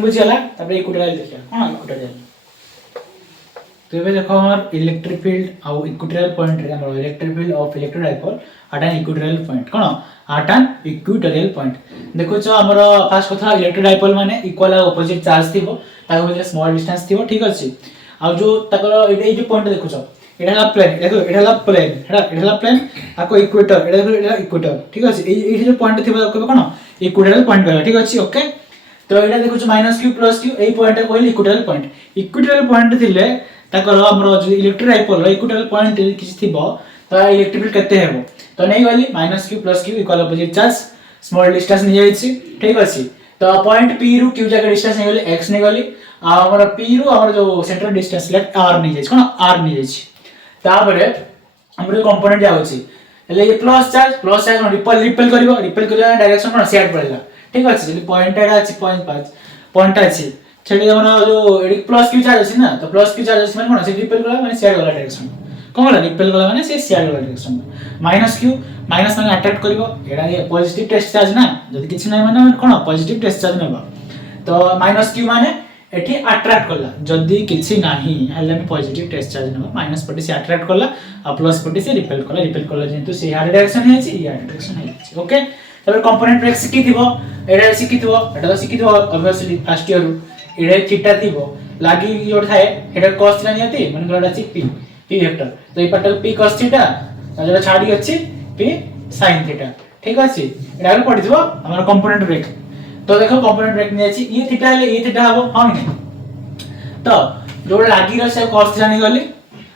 बुझियला तबे इक्विटोरियल देखिया हां इक्विटोरियल तो ये देखो हमर इलेक्ट्रिक फील्ड आ इक्विटोरियल पॉइंट रे हमर electric field of electrode dipole आटा इक्विटोरियल पॉइंट कोन आटा इक्विटोरियल पॉइंट देखो छ हमर फर्स्ट कथा इलेक्ट्रोड डायपोल माने इक्वल आ अपोजिट चार्ज थिबो ताको भितर स्मॉल डिस्टेंस थिबो ठीक अछि आ जो ताको ए जो पॉइंट देखो छ एडाला प्लेन देखो एडाला प्लेन आको इक्वेटर एडा देखो एडा इक्वेटर ठीक अछि ए जो पॉइंट थिबो ताको कोन इक्विटोरियल पॉइंट कहला ठीक अछि ओके तो एडा देखो छ -q + q ए पॉइंट कहली इक्विटोरियल पॉइंट थिले ताकर हमरो जो इलेक्ट्रिक डायपोल इक्विटोरियल पॉइंट किछ थिबो तो इलेक्ट्रिक फील्ड केते हेबो तो नै गली -q + q equal opposite charge small distance नि जाई छी ठीक अछि तो पॉइंट पी रु क्यू जाके डिस्टेंस नहीं गली x नहीं गली हमर पी रु हमर जो सेंटर डिस्टेंस लेट r नहीं जाय कोन r नहीं जाय ताबरे हमर कंपोनेंट जाउची એટલે ये प्लस चार्ज रिपेल करबा डायरेक्शन कोन सेट पड़ला ठीक अछि जदी पॉइंट एटा अछि पॉइंट 5 पॉइंट अछि छेडी हमर जो एडी प्लस क्यू चार्ज अछि ना तो प्लस क्यू चार्ज अछि माने कोन से रिपेल करला माने सेट वाला डायरेक्शन कोन वाला रिपेल करला माने से सेट वाला डायरेक्शन माइनस क्यू माइनस माने अट्रैक्ट करबो एडा ये पॉजिटिव टेस्ट चार्ज ना जदी किछि नै माने कोन पॉजिटिव टेस्ट चार्ज नेबा तो माइनस क्यू माने एठी अट्रैक्ट करला जदी किछि नाही हले हम पॉजिटिव टेस्ट चार्ज नेबा माइनस पटी से अट्रैक्ट करला आ प्लस पटी से रिपेल करला जेंतु से यार डायरेक्शन है छी यार डायरेक्शन है ओके तब कंपोनेंट ब्रेक सिकी दिबो एडा सिकी दिबो एडा तो सिकी दिबो ऑब्वियसली फर्स्ट ईयर एडा थीटा दिबो लागी जोड थाए एडा cos थीटा नियति मन करडा छी p वेक्टर तो ई पटल p cos थीटा जेडा छाडी अछि p sin थीटा ठीक अछि एडा पड़ दिबो हमर कंपोनेंट ब्रेक तो देखो कंपोनेंट ब्रेक नि अछि ये थीटा ले ये थीटा हबो हां नै तो जोड लागी र से cos थीटा नि गली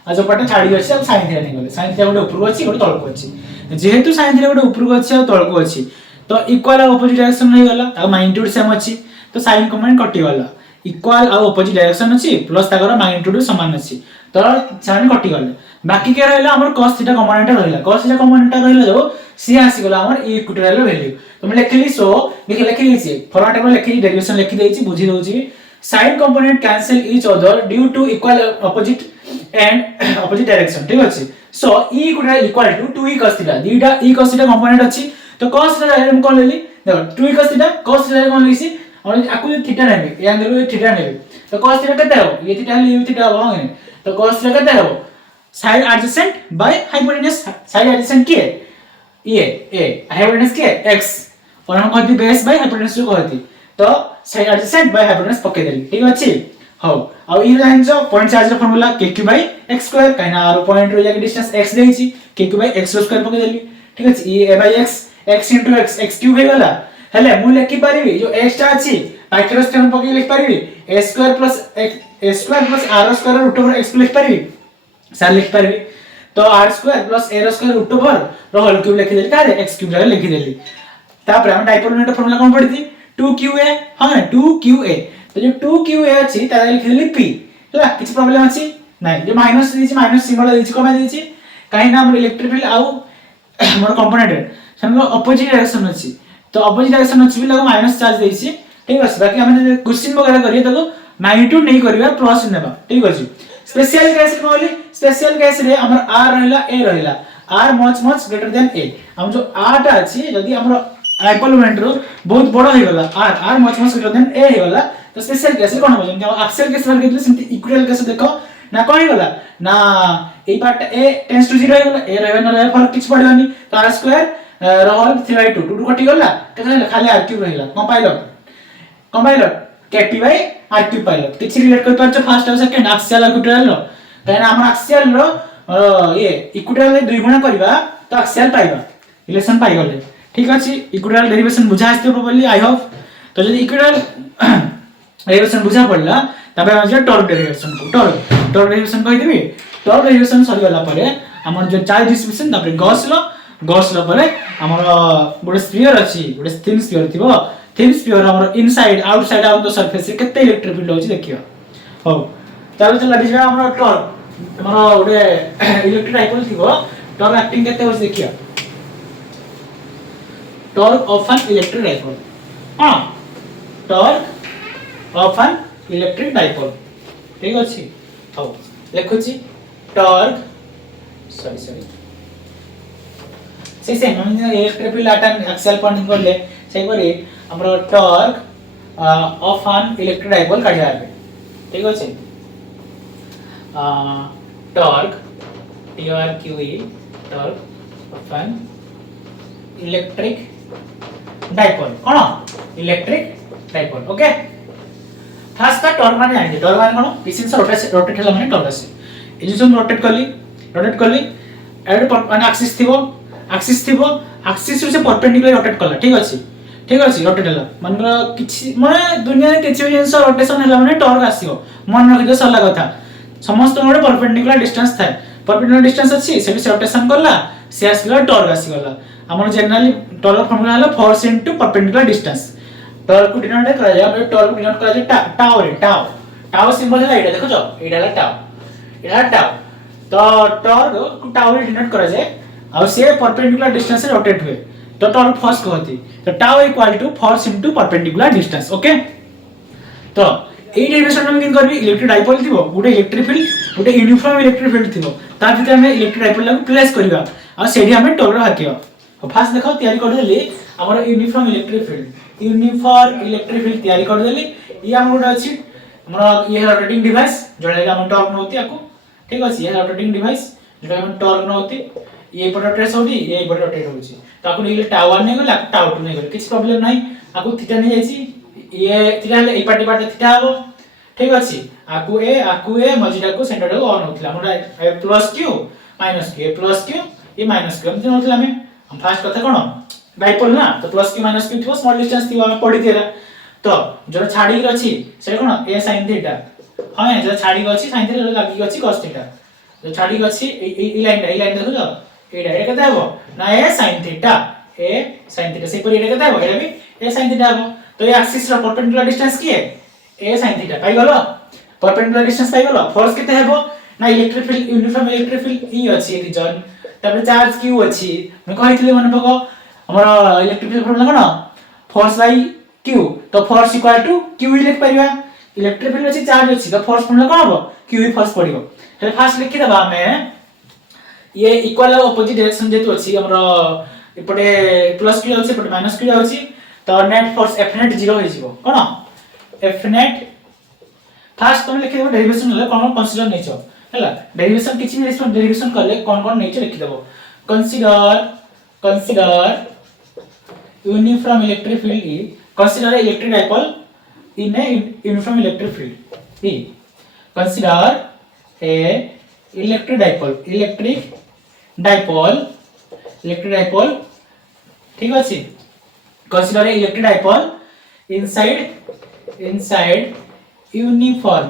आ जो पटे छाडी अछि sin थीटा नि गली sin थीटा गोटे ऊपर अछि गोटे तळको अछि जेहेतु sin थीटा गोटे ऊपर अछि आ तळको अछि तो इक्वल ऑपोजिट डायरेक्शन नहीं गला ता मैग्नीट्यूड सेम अछि तो sin कंपोनेंट कटि गला इक्वल आ ऑपोजिट डायरेक्शन अछि प्लस ताकर मैग्नीट्यूड समान अछि तो साइन कटि गले बाकी के रहला हमर cos थीटा कंपोनेंट रहला cos थीटा कंपोनेंट रहला जो सी आसी गला हमर इक्विटोरियल वैल्यू तो मैं लिखली सो लिखली छी फॉर्मेट में लिखली डेरिवेशन लिखि देछि बुझी दोछि sin component cancel each other due to equal opposite and opposite direction ठीक अछि सो e equal to 2e cos theta दीटा e cos थीटा कंपोनेंट अछि तो cos थीटा हम कोन लेली देखो 2e cos थीटा कोन लेसी और आकु थीटा नेबे ए एंगल थीटा नेबे तो cos थीटा केते हो ये थीटा ले थीटा हो हां तो cos थीटा केते हो side adjacent by hypotenuse side adjacent के ये ए हाइपोटेन्यूज के x और हम कहती बेस बाय हाइपोटेन्यूज को कहती तो साइड एडजेसेंट बाय हाइपोटेन्यूज पके देली ठीक अछि हो आ ई लाइन जो point charge formula kq by x2 काइना आरो पॉइंट रो जाके डिस्टेंस x देछि kq बाय x2 पके देली ठीक अछि e a by x x x cube हे गला हेले मु लिखि पारिबी जो x टा अछि पाइथागोरस थ्योरम पके लिखि पारिबी a2 r2 root over x लिखि पारिबी सर लिखि पारिबी तो r2 a2 रूट ओवर रो होल क्यूब लिखि देली कारे x क्यूब रे लिखि देली तापर हम डायपोल मोमेंट फार्मूला कोन पड़ती 2qa हां 2qa तो जो 2qa अछि ता लिखि देली p हला किछ प्रॉब्लम अछि नै जो माइनस दिछि माइनस सिंबल दिछि कमे दिछि काहे ना हमर इलेक्ट्रिक फील्ड आउ हमर कंपोनेंट हमर ऑपोजिट डायरेक्शन अछि तो ऑपोजिट डायरेक्शन अछि बिला माइनस चार्ज दिछि ठीक अछि बाकी हम क्वेश्चन वगैरह करिए तो मैग्नीट्यूड नहीं करिया प्लस नेबा ठीक अछि स्पेशल केस कहली स्पेशल केस रे हमर r रहला a रहला r much greater than a हम जो r टा अछि यदि हमर डायपोल मोमेंट रो बहुत बड़ा हे गला r much greater than a हे गला तो स्पेशल केस कोन हो जेम एक्सियल केस रे गेतले सिंती इक्वल केस देखो ना कोन हे गला ना ए पार्ट a टेंड्स टू 0 हे गला a रहबे ना फर्क किछ पड़बनी तो r2 रहल 3/2 2 कटि गला केते खाली r क्यूब रहला कंपाइलर kp बाय r क्यूब पाइलर किछ रिलेट कर परछ फर्स्ट और सेकंड एक्सियल और इक्विटोरियल रो काहे हम एक्सियल रो ये इक्विटोरियल रे 2 गुणा करबा तो एक्सियल पाइबा रिलेशन पाइ गले ठीक अछि इक्विटोरियल डेरिवेशन बुझा आस्ते प्रोबब्ली आई होप तो जदी इक्विटोरियल डेरिवेशन बुझा पड़ला तबे हम जे टॉर्क डेरिवेशन को टॉर्क डेरिवेशन कहि देबी टॉर्क डेरिवेशन सरी गला परे हमर जो चार्ज डिस्ट्रीब्यूशन तबे गॉस लो परे हमर गोटे स्फीयर अछि गोटे थिन स्फीयर थिबो थिन स्फीयर हमर inside outside of the surface रे केते इलेक्ट्रिक फील्ड होछि देखियो हो तार चला दिजा हमर टॉर्क हमर गोटे इलेक्ट्रिक डाइपोल थिबो टॉर्क एक्टिंग केते होछि देखियो torque of an electric dipole हां torque of an electric dipole ठीक अछि हो लिखुछि टॉर्क सॉरी से हम इलेक्ट्रिक फील्ड अटन एक्सियल पॉइंट करले से परे हमर torque of an electric dipole काढिया ठीक अछि torque TORQE torque of an electric dipole कोन इलेक्ट्रिक डाइपोल ओके फर्स्ट का टॉर्क माने कोन पीछे से रोटेट होला माने टॉर्क आसे ए जो रोटेट करली एड पर अन एक्सिस थिबो एक्सिस से परपेंडिकुलर रोटेट करला ठीक अछि रोटेट होला मनरा किछि माने दुनिया रे किछि जिंस रोटेशन होला माने टॉर्क आसीओ मन रखि दे सरला कथा समस्त गोटे परपेंडिकुलर डिस्टेंस थाए परपेंडिकुलर डिस्टेंस अछि से रोटेशन करला से आसीला टॉर्क आसी गला हमर जनरली टॉर्क फार्मूला हला force into perpendicular distance torque को डिनोट करा जाए हम टॉर्क को डिनोट करा जाए टाउ रे टाउ टाउ सिंबल है एटा देखो जो एटा है टाउ तो टॉर्क को टाउ रे डिनोट करा जाए और से परपेंडिकुलर डिस्टेंस से रोटेट हुए तो टॉर्क फोर्स कहती तो tau equal to force into perpendicular distance okay तो এই ডেরিভেশন আমি কিন করবি ইলেক্ট্রিক ডাইপোল থিবো গোটে ইলেক্ট্রিক ফিল্ড গোটে यूनिफॉर्म ইলেক্ট্রিক ফিল্ড থিবো তার ভিতরে আমি ইলেক্ট্রিক ডাইপোল লাগু প্লেস করিবা আর সেডি আমি টর্ক হাকিও ফার্স্ট দেখো তৈরি कर देली हमर यूनिफॉर्म इलेक्ट्रिक फील्ड तैयारी कर देली ये हम गोटे अछि हमर ये रोटेटिंग डिवाइस जोडा हम टॉर्क नोती आको ठीक अछि ये रोटेटिंग डिवाइस जोडा हम टॉर्क नोती ये पट रोटेट होती ये पट रोटेट होची ताको नेले टावर नै गला टावर 2 नै गला किछ प्रॉब्लम नै आको थीटा नै जाईची ये थीटा ले ए पार्टी पार्टी थीटा हो ठीक अछि आकु ए मजिटा को सेंटर को ऑन होतला हमरा प्लस क्यू ये माइनस क्यू हम होतला हम फास्ट कथा कोन डाइपोल ना तो प्लस क्यू माइनस क्यू थो स्मॉल डिस्टेंस थी हम पढी थिरा तो जो छाडी के अछि से कोन ए sin थीटा हां जो छाडी के अछि sin थीटा लागि के अछि cos थीटा जो छाडी के अछि ई लाइन देखो जो एटा ए कते हबो ना ए sin थीटा से पर एटा कते हबो एटा भी ए sin थीटा हबो तो ये एक्सिस रो परपेंडिकुलर डिस्टेंस की है ए sin थीटा पाई गलो परपेंडिकुलर डिस्टेंस पाई गलो फोर्स केते हेबो ना electric field uniform electric field E अछि रीजन तबे चार्ज क्यू अछि मैं कहितली मन पको हमर electric field formula cone force by Q तो फोर्स इक्वल टू क्यू लिख परिबा इलेक्ट्रिक फील्ड अछि चार्ज अछि तो फोर्स फॉर्मूला कोन हबो क्यू फोर्स पड़िबो हे फास्ट लिखि दबा हमें ये इक्वल ऑपोजिट डायरेक्शन जेतु अछि हमर एपटे प्लस क्यू अछि एपटे माइनस क्यू अछि तो नेट फोर्स F net 0 हो जिवो कोन F net फास्ट तुम लिखि देबो डेरिवेशन ले कोन कंसीडर नै छ हला डेरिवेशन किछि भी डेरिवेशन करले कोन नै छ लिखि देबो consider uniform electric field E consider electric dipole in a uniform electric field E consider a electric dipole ठीक अछि consider a electric dipole inside uniform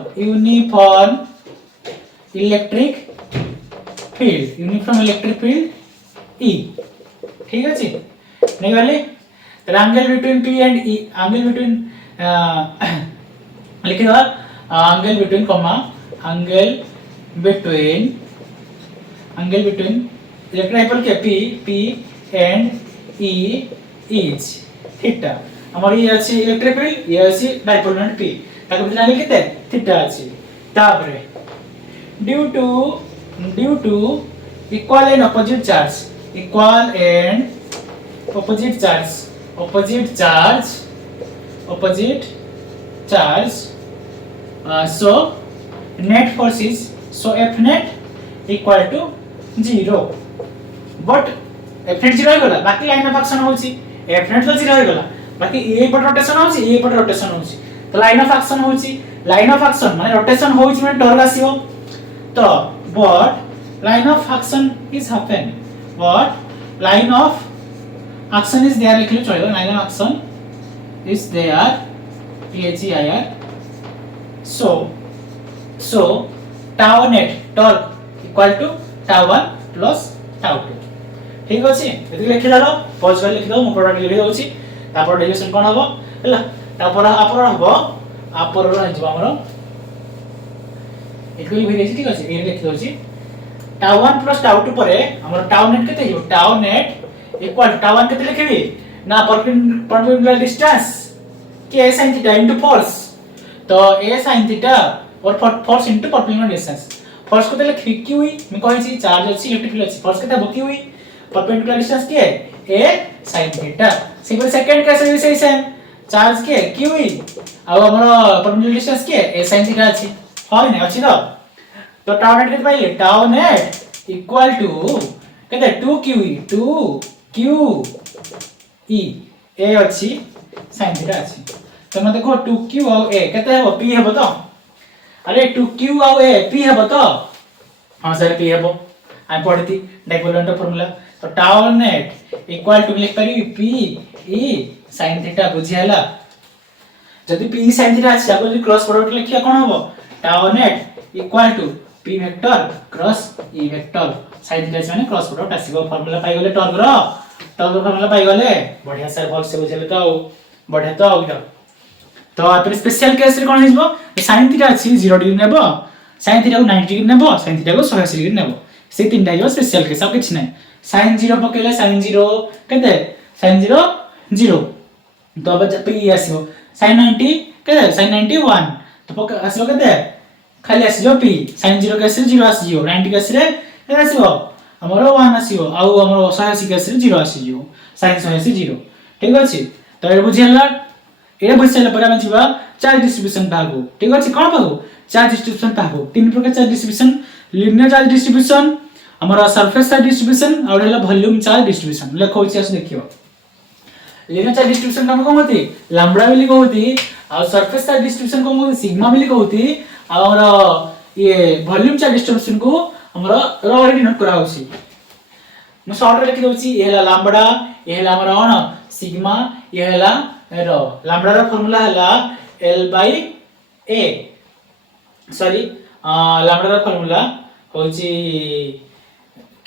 electric field E ठीक अछि नहीं वाले angle between P and E angle between लिखि दो angle between electric dipole के P and E is theta हमर ये अछि इलेक्ट्रिक फील्ड ये अछि डाइपोल मोमेंट P ताको बिना लिखते थीटा अछि तापरे due to equal and opposite charge so net force is so F net equal to 0 but F net 0 गला बाकी लाइन ऑफ एक्शन होची F net तो 0 गला बाकी ए पर रोटेशन होची तो लाइन ऑफ एक्शन माने रोटेशन होची माने टॉर्क आसीबो तो but line of action is there लिखले चलिबो line of action is there PHEIR so tau net torque equal to tau 1 plus tau 2 ठीक अछि एति लिखि दालो पॉज कर लिखि दो मो प्रोडक्ट लिखि दोछि तापर डेरिवेशन कोन हबो हला तापर अपर हबो अपर रहि जबो हमरो एति लिखि देछि ठीक अछि ए लिखि दोछि tau 1 plus tau 2 परे हमरो tau net केते हिबो tau net equal tau 1 केते लिखिबी ना परपेंडिकुलर डिस्टेंस के sin थीटा इनटू फोर्स तो a sin थीटा और force into perpendicular distance force को लिख q मैं कहै छी चार्ज अछि इलेक्ट्रिक फील्ड अछि फोर्स केते q परपेंडिकुलर डिस्टेंस के a sin theta simple second कैसे भी सेम चार्ज के q आ हमरो परपेंडिकुलर डिस्टेंस के a sin थीटा अछि होय नै अछि तो tau net केते पाइले tau net इक्वल टू केते 2qe a अछि sin थीटा अछि तो मत देखो 2q और a केते हेबो p हेबो तो अरे 2q और a p हेबो तो हां सर p हेबो आ पढती डाइपोल मोमेंट फार्मूला तो tau net इक्वल टू लिख करी p e sin थीटा बुझियाला जदी p sin थीटा अछि आगो क्रॉस प्रोडक्ट लिखिया कोन हेबो tau net equal to p vector cross e vector sin theta माने क्रॉस प्रोडक्ट आसीबो फार्मूला पाइ गले टॉर्क रो फार्मूला पाइ गले बढ़िया सर बॉक्स से बुझले तो बढ़े तो आउट तो आपर स्पेशल केस रे कोन हिजबो sin थीटा अछि 0 डिग्री नेबो sin थीटा को 90 डिग्री नेबो sin थीटा को 180 डिग्री नेबो से तीनटा हिजबो स्पेशल केस अब किछ नै sin 0 पकेले sin 0 केते sin 0 0 तो अब p आसीबो sin 90 केते sin 90 1 तो पक आसीबो केते खाली आसीबो p sin 0 केस रे 0 आसीबो 90 केस रे केते आसीबो हमरो 1 आसीबो आउ हमरो 180 केस रे 0 आसीबो sin 180 0 ठीक अछि तो ए बुझियला ए बुझियला पर हम जिबा चार्ज डिस्ट्रीब्यूशन भागो ठीक अछि कोन भागो चार्ज डिस्ट्रीब्यूशन भागो तीन प्रकार charge distribution linear charge distribution हमरा सरफेस चार्ज डिस्ट्रीब्यूशन और हला वॉल्यूम चार्ज डिस्ट्रीब्यूशन लेखो छी आस देखियो लिनियर चार्ज डिस्ट्रीब्यूशन हम कोन होती लैम्बडा बेली को होती और सरफेस चार्ज डिस्ट्रीब्यूशन को होती सिग्मा बेली को होती और ये वॉल्यूम चार्ज डिस्ट्रीब्यूशन को हमरा रो डिनोट करा होसी मैं शॉर्ट रे लिखि दोची ये हला लैम्बडा ये हला हमरा ओन सिग्मा ये हला रो लैम्बडा रो फार्मूला हला L/A सॉरी लैम्बडा रो फार्मूला होची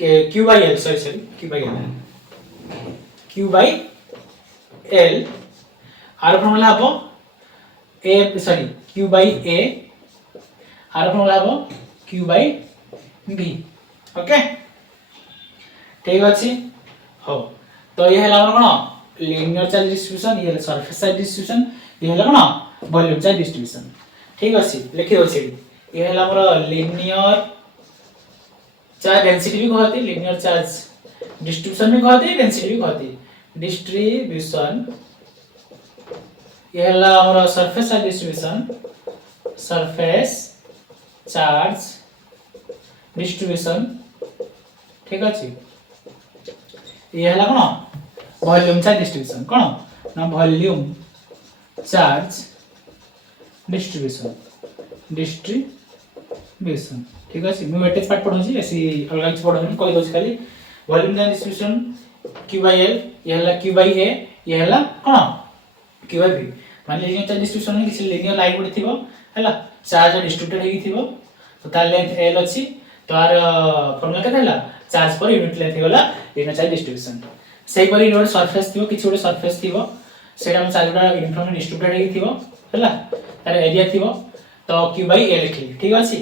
Q/L सॉरी Q/L आर फार्मूला हबो A सॉरी Q/A आर फार्मूला हबो Q/B ओके ठीक अछि हो तो ये हला कोन लिनियर चार्ज डिस्ट्रीब्यूशन ये सरफेस चार्ज डिस्ट्रीब्यूशन ये हला कोन वॉल्यूम चार्ज डिस्ट्रीब्यूशन ठीक अछि लिखि दो छी ये हला हमर लिनियर चार्ज डेंसिटी भी कहते लिनियर चार्ज डिस्ट्रीब्यूशन भी कहते डेंसिटी भी कहते डिस्ट्रीब्यूशन ये हला हमर surface charge distribution surface charge distribution ठीक अछि ये हला कोन वॉल्यूम चार्ज डिस्ट्रीब्यूशन कोन ना वॉल्यूम चार्ज डिस्ट्रीब्यूशन ठीक अछि मैं वेटेज पार्ट पढो छी ऐसी अलग किछ पढो नहीं कोइ दोछ खाली वॉल्यूम चार्ज डिस्ट्रीब्यूशन Q/L ये हला Q/A ये हला कोन Q/B मान लिनियर चार्ज डिस्ट्रीब्यूशन में किछ लिनियर लाइन गुडी थिबो हला चार्ज डिस्ट्रीब्यूटेड हेगी थिबो तो तार लेंथ L अछि तार फार्मूला केते हला चार्ज पर यूनिट लेंथ होला लिनियर चार्ज डिस्ट्रीब्यूशन सेही परि रोड सरफेस थिबो किछ गोटे सरफेस थिबो सेटा हम चार्ज गुडा यूनिफॉर्म डिस्ट्रीब्यूटेड हेगी थिबो हला तार एरिया थिबो तो Q/A लिखली ठीक अछि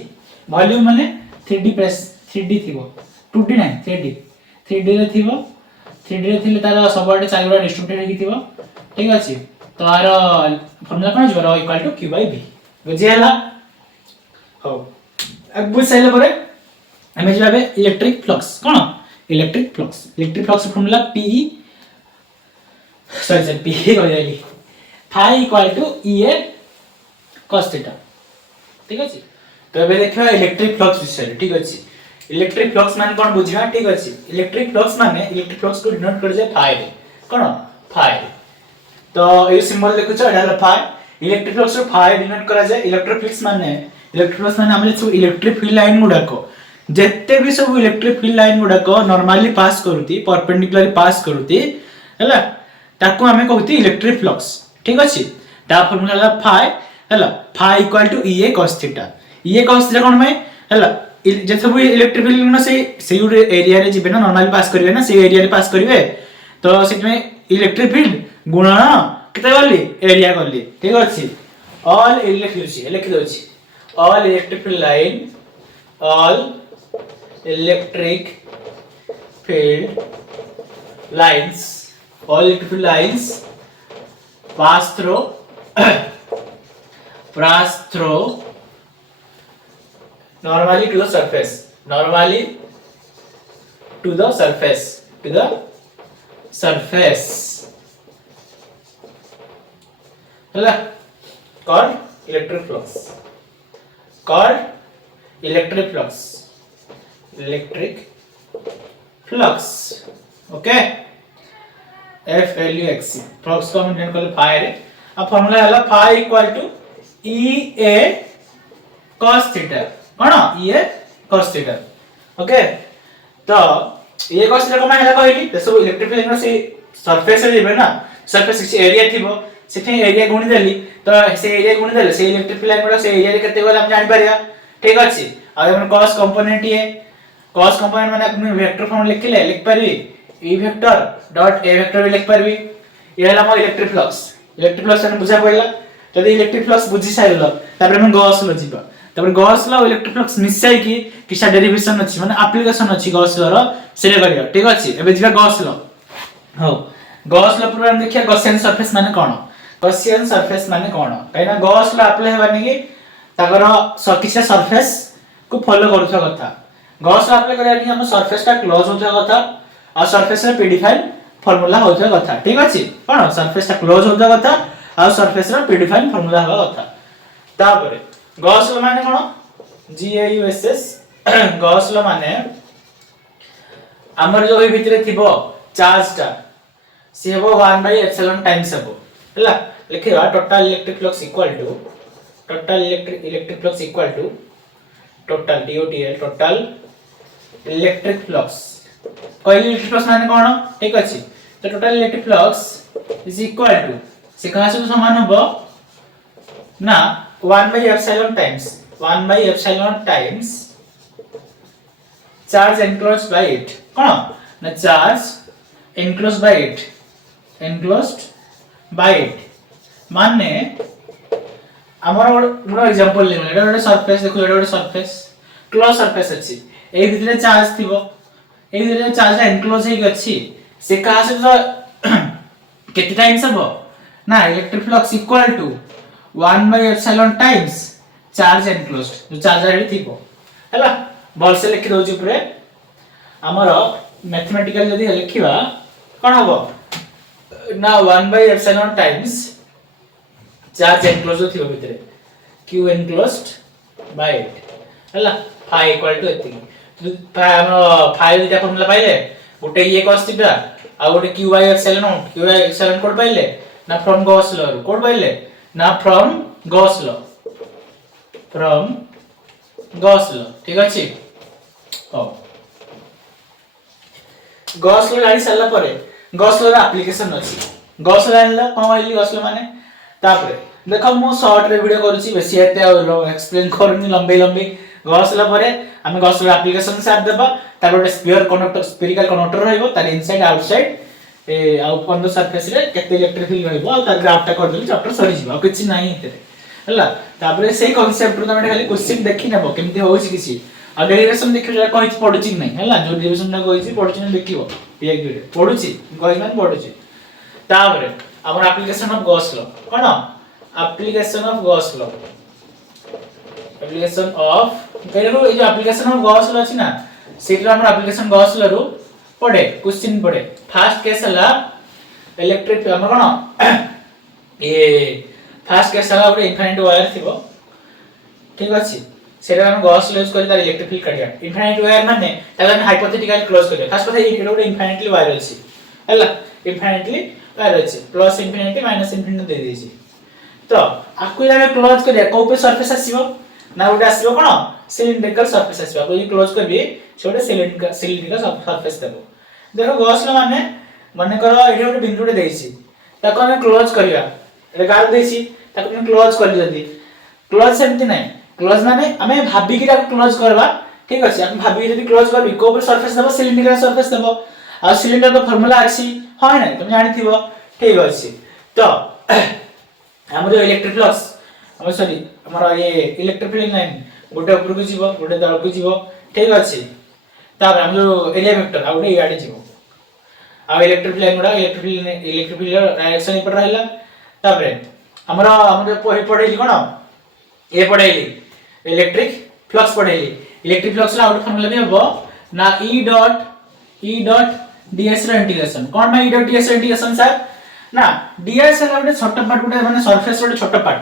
वॉल्यूम माने 3D प्रेस 3D थिबो 2D नै 3D रे थिबो 3D रे थिले तार सबडे चार्ज गुडा डिस्ट्रीब्यूटेड हेगी थिबो ठीक अछि तो आर फार्मूला कोन जरो इक्वल टू Q/B बुझियला हो अब बुझ साइले परे हमें जबे इलेक्ट्रिक फ्लक्स कोन electric flux formula P sorry P हो जाइली phi equal to EA cos theta ठीक अछि तो एबे देखियो इलेक्ट्रिक फ्लक्स विषय ठीक अछि इलेक्ट्रिक फ्लक्स माने कोन बुझिया ठीक अछि इलेक्ट्रिक फ्लक्स माने इलेक्ट्रिक फ्लक्स को डिनोट कर जाय phi रे कोन phi तो ये सिंबल देखो छ एडा phi इलेक्ट्रिक फ्लक्स को phi डिनोट करा जाय इलेक्ट्रिक फ्लक्स माने हमले सब इलेक्ट्रिक फील्ड लाइन गुडा को जेते भी सब इलेक्ट्रिक फील्ड लाइन गुडा को नॉर्मली पास करूती परपेंडिकुलरली पास करूती हला ताको हमें कहूती इलेक्ट्रिक फ्लक्स ठीक अछि ता फार्मूला हला phi हला phi equal to EA cos theta EA cos theta कोन में हला जे सब इलेक्ट्रिक फील्ड न से एरिया रे जिबे ना नॉर्मली पास करिवे ना से एरिया रे पास करिवे तो सेट में इलेक्ट्रिक फील्ड गुणन केते करली एरिया करली ठीक अछि ऑल लिख दो छी all electric field line all electric field lines pass through normally to the surface hela called electric flux okay flux flux को हम डिनोट करले phi रे अब फार्मूला हला phi equal to EA cos theta कोन EA cos थीटा ओके तो EA cos theta को मैं हला कहली त सब इलेक्ट्रिक फील्ड से सरफेस रे जेबे ना सरफेस से एरिया थिबो सेठी एरिया गुणी देली तो से एरिया गुणी देले से इलेक्ट्रिक फील्ड लाइन से एरिया रे केते गला हम जानि परिया ठीक अछि आ हम cos कंपोनेंट ये cos कंपोनेंट माने अपन वेक्टर फॉर्म लिख परबी E vector dot A vector भी लिख परबी ये हला हमर इलेक्ट्रिक फ्लक्स इलेक्ट्रिक फ्लक्स ने बुझा पड़ला जदि इलेक्ट्रिक फ्लक्स बुझी साइल तापर हम गॉस लो जीवा तापर गॉस लो इलेक्ट्रिक फ्लक्स मिसाई की किसा डेरिवेशन अछि माने एप्लीकेशन अछि गॉस लो रो सेरे करिया ठीक अछि एबे जीवा गॉस लो हो गॉस लो प्रोग्राम देखिया गॉसियन सरफेस माने कोन गॉसियन सरफेस माने कोन काइना गॉस लो अप्लाई हेबानी की ताकर किसा सरफेस को फॉलो करूथा कथा गॉस लो अप्लाई करिया हम सरफेस ता क्लोज होथा कथा आ सरफेस रे प्रीडिफाइन फार्मूला होथा कथा ठीक अछि कोन सरफेस ता क्लोज होथा कथा आ सरफेस रे प्रीडिफाइन फार्मूला होगा कथा तापरे गॉस लो माने कोन जी ए यू एस एस गॉस लो माने हमर जो ए भितरे थिबो चार्ज ता सी हेबो 1 बाय एप्सिलॉन टाइम्स हेबो हला लिखिबा total electric flux equal to total electric flux equal to total DOTL total electric flux कोई इलेक्ट्रिक फ्लक्स माने कोन ठीक अछि तो total electric flux is equal to से कहा से समान होबो ना 1 by epsilon times charge enclosed by it कोन ना चार्ज एनक्लोज्ड बाय इट माने हमर मोर एग्जांपल ले एटा ଗୋଟେ सरफेस देखो एटा ଗୋଟେ सरफेस क्लोज सरफेस अछि ए भितरे चार्ज थिबो ए भितरे चार्ज एनक्लोज हे अछि से कहा से तो केते टाइम्स हबो ना electric flux equal to 1 by epsilon times charge enclosed जो चार्ज रे थिबो हला बॉल से लिखि दोजि ऊपर हमर मैथमेटिकल जदी लिखिबा कोन हबो ना 1 by epsilon times charge enclosed थिबो भितरे q एनक्लोज्ड बाय इट हला phi इक्वल टू एति हम phi दिटा फार्मूला पाइले गोटे ये cos थीटा आ गोटे q बाय एप्सिलॉन कोड पाइले ना फ्रॉम गॉस लॉ कोड पाइले ना फ्रॉम गॉस लॉ ठीक अछि हो गॉस लॉ गाड़ी सल्ला परे गॉस लॉ रा एप्लीकेशन अछि गॉस लॉ आनला कोन आइली गॉस लॉ माने तापरे देखो मु शॉर्ट रे वीडियो करूची बेसी एते एक्सप्लेन करनी लंबी गॉस लॉ परे हम गॉस लॉ एप्लीकेशन साथ देबा तार गोटे स्फेरिकल कनेक्टर रहइबो तार इनसाइड आउटसाइड ए आउट सरफेस रे केते इलेक्ट्रिक फील्ड रहइबो आ तार ग्राफ टा कर देली चैप्टर सरी जीवा किछि नाही हेते हला तापरे सेही कांसेप्ट रो तमे खाली क्वेश्चन देखि नेबो केमति होइछि किछि आ डेरिवेशन देखियो जा कहि पढुछि नै हला जो डेरिवेशन ना कहिछि पढुछि नै देखियो एक वीडियो पढुछि कहि मान पढुछि तापरे हमर application of Gauss law cone application of Gauss law application of केरो ए जो एप्लीकेशन ऑफ गॉस लॉ अछि ना सेटरा हमर एप्लीकेशन गॉस लॉ रो पढे क्वेश्चन पढे फर्स्ट केस हला इलेक्ट्रिक हमर कोन ए फर्स्ट केस हला गोटे इनफाइनाइट वायर थिबो ठीक अछि सेटा हम गॉस लॉ यूज करि तार इलेक्ट्रिक फील्ड काढिया इनफाइनाइट वायर माने ताला हम हाइपोथेटिकल क्लोज करिया फर्स्ट କଥା ए गोटे इनफाइनाइटली वायर अछि हला इनफाइनाइटली वायर अछि प्लस इनफिनिटी माइनस इनफिनिटी दे देछि तो आकु जाने क्लोज करिया को पे सरफेस आसीबो ना गोटे आसीबो कोन सिलिंड्रिकल सरफेस आसीबो को क्लोज करबी से गोटे सिलिंड्रिकल सरफेस देबो देखो गॉस लॉ माने करो एठी गोटे बिंदुटे देछि ताको हम क्लोज करिया एटा गाल देछि ताको हम क्लोज करि जदी क्लोज सेमति नै क्लोज माने हमें भाबी कि ताको क्लोज करबा ठीक अछि हम भाबी जदी क्लोज करबी को पे सरफेस देबो सिलिंड्रिकल सरफेस देबो आ सिलिंडर का फार्मूला अछि हां नै तुम जानि थिबो ठीक अछि तो हमर इलेक्ट्रिक फ्लक्स हम सॉरी हमर ये इलेक्ट्रिक फील्ड लाइन गोटे ऊपर को जीवो गोटे तळ को जीवो ठीक अछि तापर हम जो एरिया वेक्टर आ गोटे याडे जीवो आ इलेक्ट्रिक लाइन गुडा इलेक्ट्रिक फील्ड डायरेक्शन ऊपर रहला तापर हमर पढेली कोन ए पढेली इलेक्ट्रिक फ्लक्स पढेली इलेक्ट्रिक फ्लक्स ला आउट फार्मूला भी हबो ना E डॉट ds ର इंटीग्रेशन कोन मा E डॉट ds ର इंटीग्रेशन सर ना ds ला गोटे छोटा पार्ट गोटे माने सरफेस गोटे छोटा पार्ट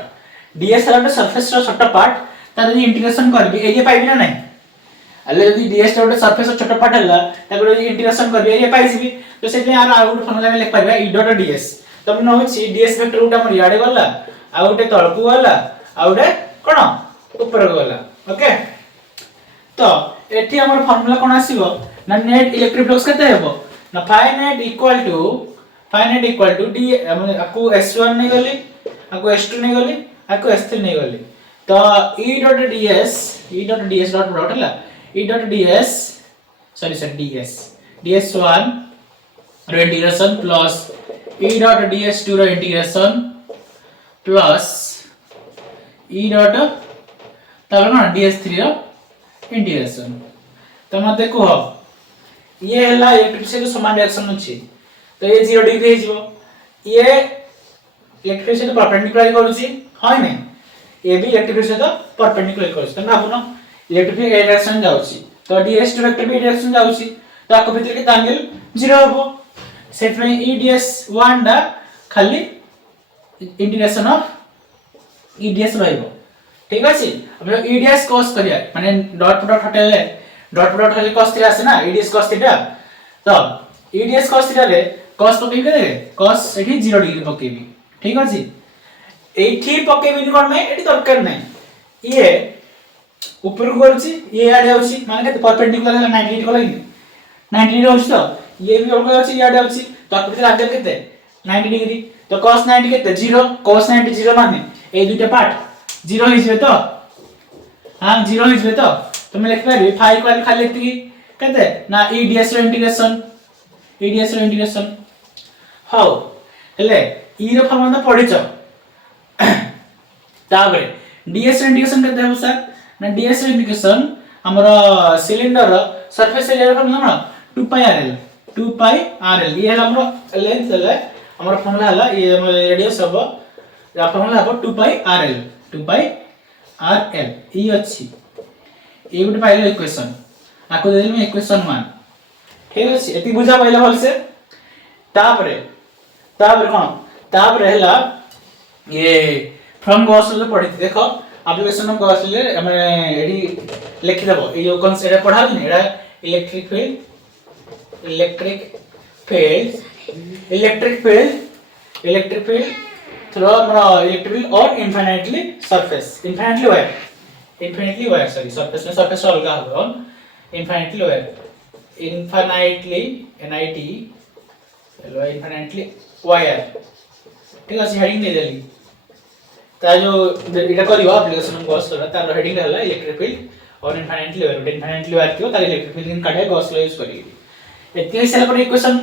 ds ला गोटे सरफेस रो छोटा पार्ट तार यदि इंटीग्रेशन करबी एरिया पाइबी ना नहीं अले यदि ds रो गोटे सरफेस रो छोटा पार्ट हला ताको यदि इंटीग्रेशन करबी एरिया पाइ जिबी तो सेते यार आउट फार्मूला में लिख पाइबा E डॉट ds तब न होछि ds वेक्टर उटा हमर याडे गला आ गोटे तळकु गला आ गोटे कोन ऊपर गला ओके तो एठी हमर फार्मूला कोन आसीबो ना नेट इलेक्ट्रिक फ्लक्स केते हेबो ना फाइनाइट इक्वल टू d माने आकु s1 नै गली आकु s2 नै गली आकु s3 नै गली तो E dot ds dot product हला E डॉट ds ds1 रो integration plus E dot ds2 रो इंटीग्रेशन प्लस ई डॉट तापर कोन ds3 रो इंटीग्रेशन। तो मते कह ये हला इलेक्ट्रिसिटी को समान डायरेक्शन अछि तो ये 0 डिग्री हे जीवो ये इलेक्ट्रिसिटी परपेंडिकुलर करूची हाय नै ये भी इलेक्ट्रिसिटी परपेंडिकुलर करूची त भाबुनो इलेक्ट्रिक डायरेक्शन जाउची तो ds2 वेक्टर भी डायरेक्शन जाउची तो आको भीतर के एंगल 0 हबो सेट में e ds1 डा खाली इंटीग्रेशन ऑफ e ds रहइबो ठीक अछि। अब e ds cos करिया माने डॉट प्रोडक्ट हटेले डॉट प्रोडक्ट हले cos थीटा आसे ना e ds cos थीटा तो e ds cos थीटा रे cos पकेबी के cos एठी 0 डिग्री पकेबी ठीक अछि। एठी पकेबी कोन में एठी दरकार नै ये ऊपर को करछि ये आडे होछि माने के परपेंडिकुलर है 90 डिग्री कोला 90 डिग्री होछि तो ये भी ऊपर होछि ये आडे होछि तो आकृति आगे केते 90 डिग्री तो cos 90 केते 0 cos 90 0 माने ए दुटा पार्ट 0 हिजबे तो हां 0 हिजबे तो मैं लिख पाबी फाई इक्वल खाली एति केते ना e ds रो इंटीग्रेशन हाउ हेले e रो फॉर्मूला पढिछ ताबरे ds रो इंटीग्रेशन केते हो सर ना ds रो इंटीग्रेशन हमर cylinder surface area formula 2 pi rl ये हमर लेंथ है हमर फॉर्मूला हला ये हमर रेडियस हबो या फॉर्मूला हबो 2 pi rl ई अछि ए गुटे पाइले इक्वेशन आको देली में इक्वेशन 1 ठीक अछि एति बुझा पाइले भल से तापरे कोन तापरे हला ये फ्रॉम गॉस ले पढि देखो एप्लीकेशन ऑफ गॉस ले हम एडी लिखि देबो ए जो कॉन्सेप्ट एडा पढाल नि एडा इलेक्ट्रिक फील्ड थ्रू इलेक्ट्रिक और infinitely wire sorry surface अलगा हो infinitely wire ठीक আছে हेडिंग दे देली ता जो एटा करियो एप्लीकेशन गॉस करा तार हेडिंग रहला इलेक्ट्रिक फील्ड और infinitely wire कियो तार इलेक्ट्रिक फील्ड इन काढे गॉस यूज करी एति सेल पर इक्वेशन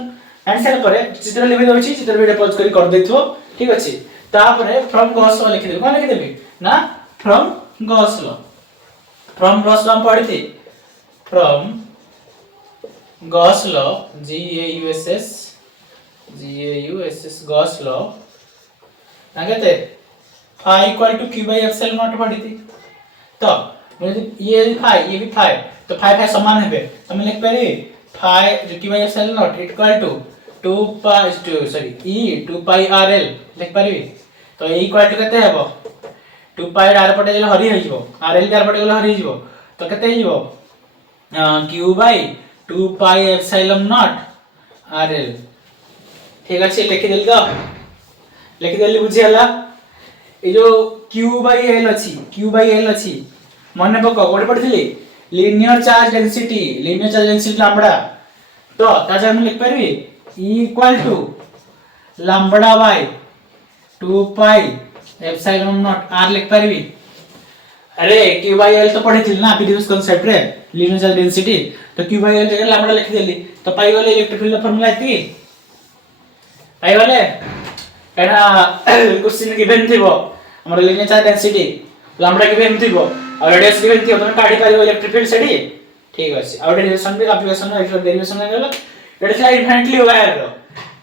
आंसर पर चित्र लिखि दोछि चित्र वीडियो पॉज करी कर देथो ठीक अछि तापरे फ्रॉम गॉस लो लिखि देबो कोन लिखि देबी ना फ्रॉम गॉस लो हम पढ़ी थी from Gauss law GAUSS Gauss law कहते phi equal to q by epsilon naught पढ़ी थी तो ये भी फाई तो फाई समान है तो मैं लिख पारी फाई जो q by epsilon not equal to 2 pi rl लिख पारी तो e इक्वल टू केते हेबो 2 pi r पटे गेले हरि हो जिवो rl r पटे गेले हरि जिवो तो केते जिवो q by 2 pi epsilon not rl ठीक अछि लिखि देली बुझि हला ए जो q बाय l अछि मने पको कोड पढिली लीनियर चार्ज डेंसिटी लैम्बडा तो ता जब हम लिख परबी e equal to lambda by 2 pi epsilon naught r लिख परबी अरे q बाय l तो पढिथिल ना पीडीएस कांसेप्ट रे लीनियर चार्ज डेंसिटी तो q बाय l जगह लैम्बडा लिख देली तो पाई गले इलेक्ट्रिक फील्ड फार्मूला एती पाई गले एटा क्वेश्चन गिवन थिबो हमर linear charge density lambda given थिबो और रेडियस गिवन थिबो तमे काढी पारिबो इलेक्ट्रिक फील्ड सेडी ठीक अछि और डेरिवेशन भी एप्लीकेशन रो डेरिवेशन गेलो एटा छला इन्फिनिटली वायर रो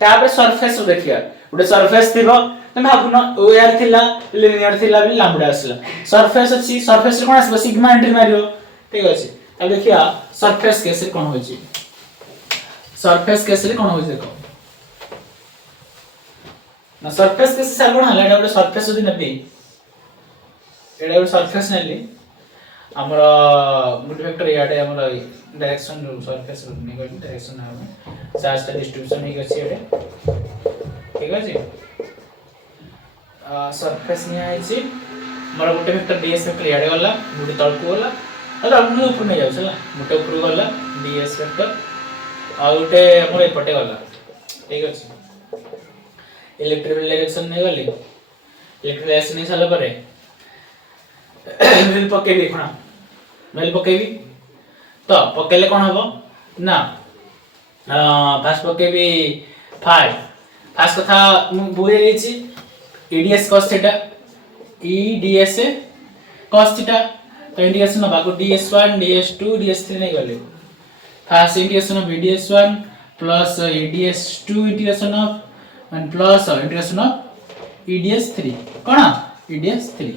तापर सरफेस रो देखिया उडे सरफेस थिबो तमे भाबुनो वायर थिला लीनियर थिला भी लैम्बडा आसला सरफेस अछि सरफेस रे कोन आसबो सिग्मा एंट्री मारियो ठीक अछि अब देखिया सरफेस केसे कोन होय छी सरफेस केसे रे कोन होय देखो ना सरफेस केसे सर कोन हला एटा उडे सरफेस जदी नबी एटा उडे सरफेस नेली हमरा गुड वेक्टर याडे हमरा डायरेक्शन सरफेस रो निगल डायरेक्शन है चार्ज का डिस्ट्रीब्यूशन ही अछि एडे ठीक अछि सरफेस ने आइछि हमरा गुटे वेक्टर ds वेक्टर याडे गला गुटे तळकु गला अरे हम ऊपर नहीं जाउछला गुटे ऊपर गला ds वेक्टर आ गुटे हमर एपटे गला ठीक अछि इलेक्ट्रिक डायरेक्शन ने गली इलेक्ट्रिक डायरेक्शन ने साला परे मेल पकेबी खणा मेल पकेबी तो पकेले कोन हबो ना फास्ट पकेबी 5 फास्ट कथा मु बुझे लेछि EDS cos theta EDS cos theta तो इंटीग्रेशन नबा को ds1 ds2 ds3 नहीं गले fast integration of ds1 plus ds2 integration of and plus integration of eds3 कोना eds3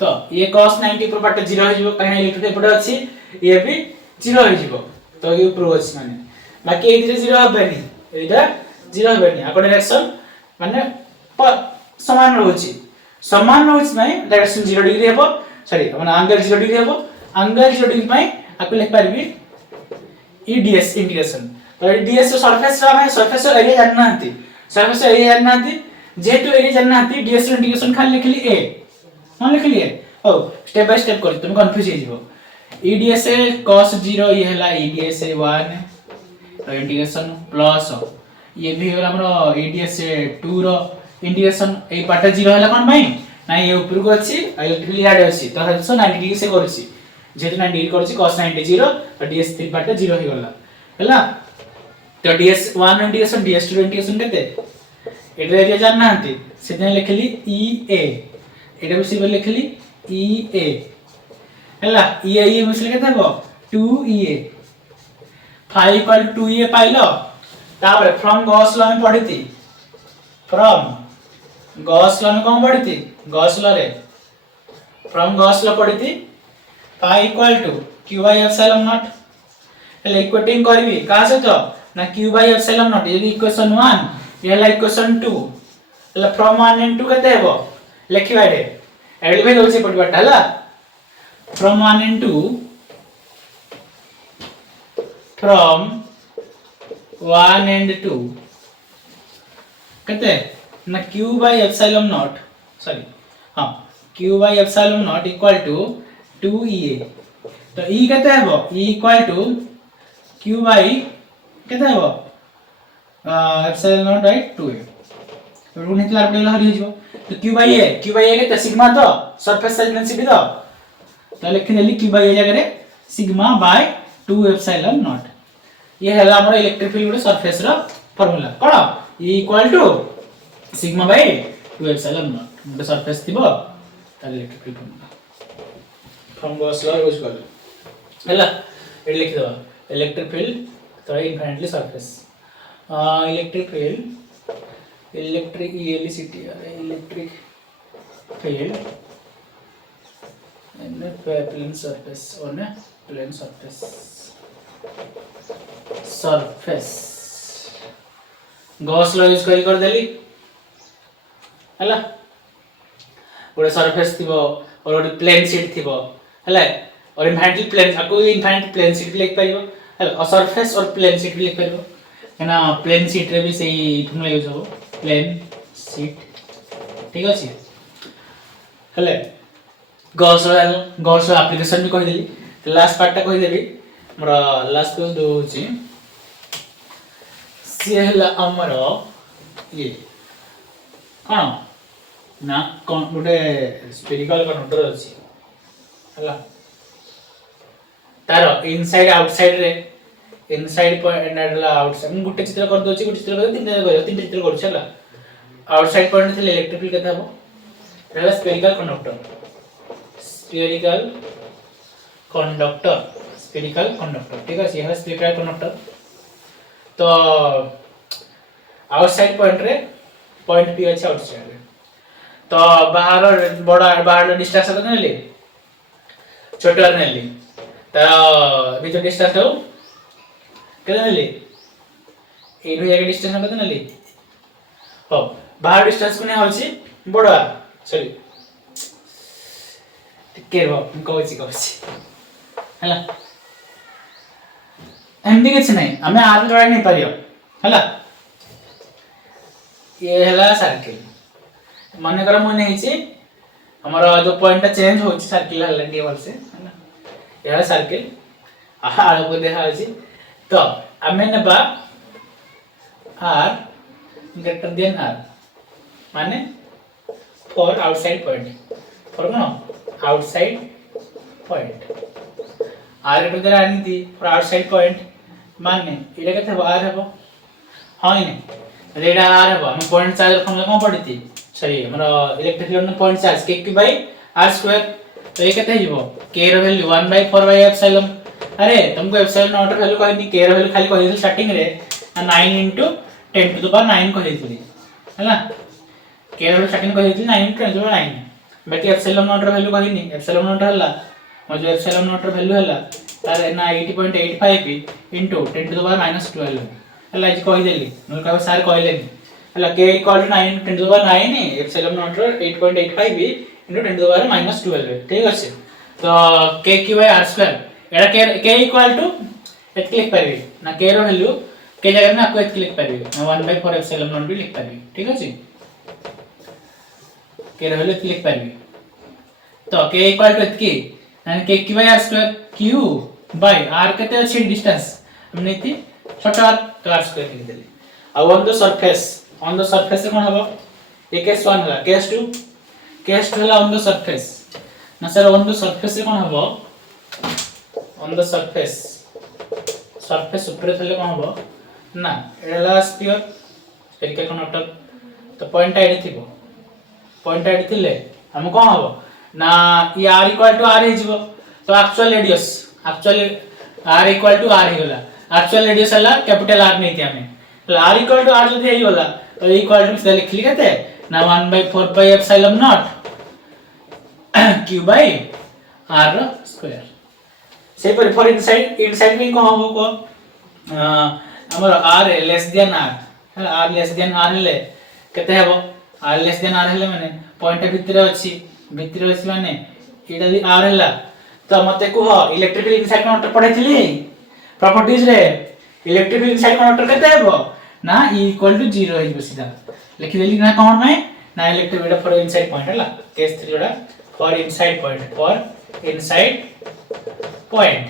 तो ये cos 90 पर पार्ट 0 हो जिवो काहे इलेक्ट्रिक एपड अछि ये भी 0 हो जिवो तो ये ऊपर अछि माने बाकी ए 0 होबेनी एटा 0 होबेनी आको डायरेक्शन माने समान रहउछि नै डायरेक्शन 0 डिग्री हेबो सॉरी माने एंगल 0 डिग्री हेबो एंगल 0 डिग्री पई आको लिख परबी EDS इंटीग्रेशन तो EDS सरफेस रा में सरफेस एरिया जानना हती सरफेस एरिया जानना हती जेतु एरिया जानना हती DS इंटीग्रेशन खाली लिखली a हां लिखली है ओ स्टेप बाय स्टेप कर तुम कंफ्यूज हो जिवो EDS cos 0 ये हला EDS 1 तो इंटीग्रेशन प्लस ये भी होला हमरो EDS 2 रो इंटीग्रेशन ए पार्ट 0 हला कोन भाई ना ये ऊपर को अछि इलेक्ट्रिकली याड अछि तो 90 डिग्री से करछि जेतु 90 डिग्री करछि cos 90 0 तो DS 3 पार्ट 0 हो गला हला तो DS 1 इंटीग्रेशन DS 2 इंटीग्रेशन केते एटा एरिया जानना हती सेते लिखली EA एटा भी सिंबल लिखली EA हला EA मिसल केते हो 2EA 5 इक्वल 2EA पाइलो तापर फ्रॉम गॉस लॉ में पढ़िती फ्रॉम गॉस लॉ में कौन पढ़िती गॉस लॉ रे फ्रॉम गॉस लॉ पढ़िती pi equal to q by epsilon naught એટલે इक्वेटिंग करबी का से तो ना q by epsilon नॉट यदि इक्वेशन 1 ये ला इक्वेशन 2 એટલે फ्रॉम 1 and 2 केते हेबो लिखिबा रे एडि भे दोछि पढिबाटा हला फ्रॉम 1 and 2 फ्रॉम 1 and 2 केते ना q by epsilon not sorry हां q by epsilon not equal to 2EA तो E केते हेबो E equal to q by केते हेबो epsilon नॉट बाय 2A तो रुनी तला पडेला हरि जिवो तो q by A केते सिग्मा तो सरफेस साइज डेंसिटी तो लिखि देली q by A जगह रे सिग्मा बाय 2 epsilon नॉट ये हला हमर इलेक्ट्रिक फील्ड गुडे सरफेस रो फार्मूला कोन E equal to sigma by 2 epsilon not गुडे सरफेस थिबो ता electric field formula from Gauss law use कर हला ए लिख दो इलेक्ट्रिक फील्ड तो infinitely surface electric field electric electricity electric field in plane surface on a plane surface surface Gauss law use कर देली हला पूरा सरफेस थिबो और ଗୋଟେ प्लेन शीट थिबो हला और इनफिनिटी प्लेन आको इनफिनिटी प्लेन शीट लिख पाइबो हला सरफेस और प्लेन शीट लिख पाइबो एना प्लेन शीट रे भी सेही फॉर्मूला यूज हो प्लेन शीट ठीक अछि हला गॉस लॉ एप्लीकेशन भी कहि देली तो लास्ट पार्ट ता कहि देबी हमरा लास्ट पेज दो होची से हला हमरो ये कोन ना कोन गुटे स्फेरिकल कंडक्टर अछि हला तारो इनसाइड आउटसाइड रे इनसाइड पॉइंट हला आउटसाइड गुटे चित्र कर दोछि गुटे चित्र कर तीन चित्र कर छला आउटसाइड पॉइंट थे इलेक्ट्रिक फील्ड केता हो हला स्फेरिकल कंडक्टर ठीक है हला स्फेरिकल कंडक्टर तो आउटसाइड पॉइंट रे पॉइंट p अछि आउटसाइड रे तो बाहर डिस्टेंस केते नेली छोटा नेली तो बीच डिस्टेंस हो केते नेली ए रो एक डिस्टेंस केते नेली हो बाहर डिस्टेंस कोने होछि बडा सॉरी टिके रो कहछि हला एंडी किछ नै हमें आर जोड़ा नहीं पारियो हला ये हला सर्किल माने कर मन हेछि हमरा जो पॉइंट चेंज होछि सर्किल हला टेबल से हला ये सर्किल आर को देखा अछि तो हमें नेबा r ग्रेटर देन r माने for outside point for no outside point r greater than r नीति फॉर आउटसाइड पॉइंट माने इडा केते r हेबो हां नै रेडा r हेबो हम पॉइंट चार्ज फॉर्मूला कोन पढिति सही हमर electric field point charge k q by r square तो ये केते हिबो k रो वैल्यू 1/4 by एप्सिलॉन अरे तुमको एप्सिलॉन नॉट रो वैल्यू कहनी k रो वैल्यू खाली कहि दिल स्टार्टिंग रे 9 * 10 टू द पावर 9 कहि दिली हैला k रो स्टार्टिंग कहि दिल 9 * 10 टू द पावर 9 बाकी एप्सिलॉन नॉट रो वैल्यू कहनी एप्सिलॉन नॉट हला और जो एप्सिलॉन नॉट रो वैल्यू हला तार ना 80.85 into 10 to the power -12 हला जी कहि देली न कहबो सर कहलेनी हला k = 9 10 to the power 9 epsilon not रो 8.85 into 10 to the power -12 ठीक अछि तो k q by r square Etah k equal to एत लिख परबी ना k रो वैल्यू k जगह में आपको एत लिख परबी 1/4 एप्सिलॉन नॉट भी लिख परबी ठीक अछि k रो वैल्यू एत लिख परबी तो k इक्वल टू एत की यानी k q by r square q by r केते अछि डिस्टेंस हमने इति छोटा तो r स्क्वायर लिख देली आ ऑन द सरफेस से कोन हबो केस 1 हला केस 2 हला ऑन द सरफेस ना सर ऑन द सरफेस से कोन हबो ऑन द सरफेस ऊपर थले कोन हबो ना एला स्फीयर कंडक्टर तो पॉइंट आईडी थिबो पॉइंट आईडी थिले हम कोन हबो ना ई r इक्वल टू r हे जिवो तो actual radius r equal to r हे गला एक्चुअल रेडियस हला कैपिटल R नहीं थी हमें तो r इक्वल टू r जदी हे गला तो इक्वल टू से लिखली केते ना 1/4 pi epsilon not q by r square से पर फॉर इनसाइड में को हम को हमर r less than r r less than r ले केते हेबो r लेस देन r हेले माने पॉइंट भितर अछि माने एटा दी r हला तो मते को इलेक्ट्रिकल इनसाइड कनेक्टर पढैथिली प्रॉपर्टीज रे इलेक्ट्रिकल इनसाइड कनेक्टर केते हेबो ना e = 0 हे सीधा लिखि देली ना कोन में ना इलेक्ट्रिक बेटा फॉर इनसाइड पॉइंट हला केस 3 जोड़ा फॉर इनसाइड पॉइंट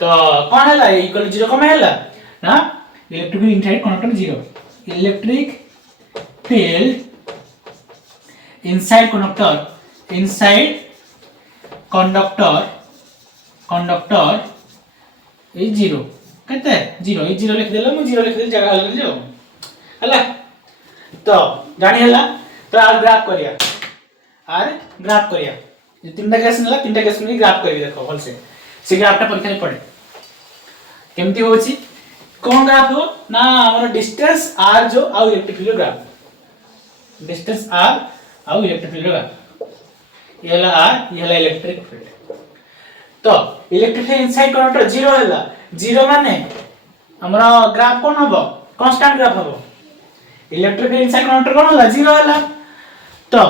तो कोन हला e = 0 कम हला ना electrical inside connector 0 electric field inside conductor is 0 कहते 0 ई 0 लिख देला मु 0 लिख देल जगह लग जाओ हला तो जानि हला तो आर ग्राफ करिया ये तीनटा केस में ग्राफ करी देखो भल से ग्राफटा परीक्षा में पड़े केमती होची कोन ग्राफ हो ना हमर डिस्टेंस r जो आ electric field graph distance r आ इलेक्ट्रिक फील्ड ग्राफ ये हला r ये हला इलेक्ट्रिक फील्ड तो इलेक्ट्रिक फील्ड इनसाइड कंडक्टर 0 हला 0 माने हमरा ग्राफ कोन हबो कांस्टेंट ग्राफ हबो इलेक्ट्रिक फील्ड इनसाइड कंडक्टर कोन हला 0 हला तो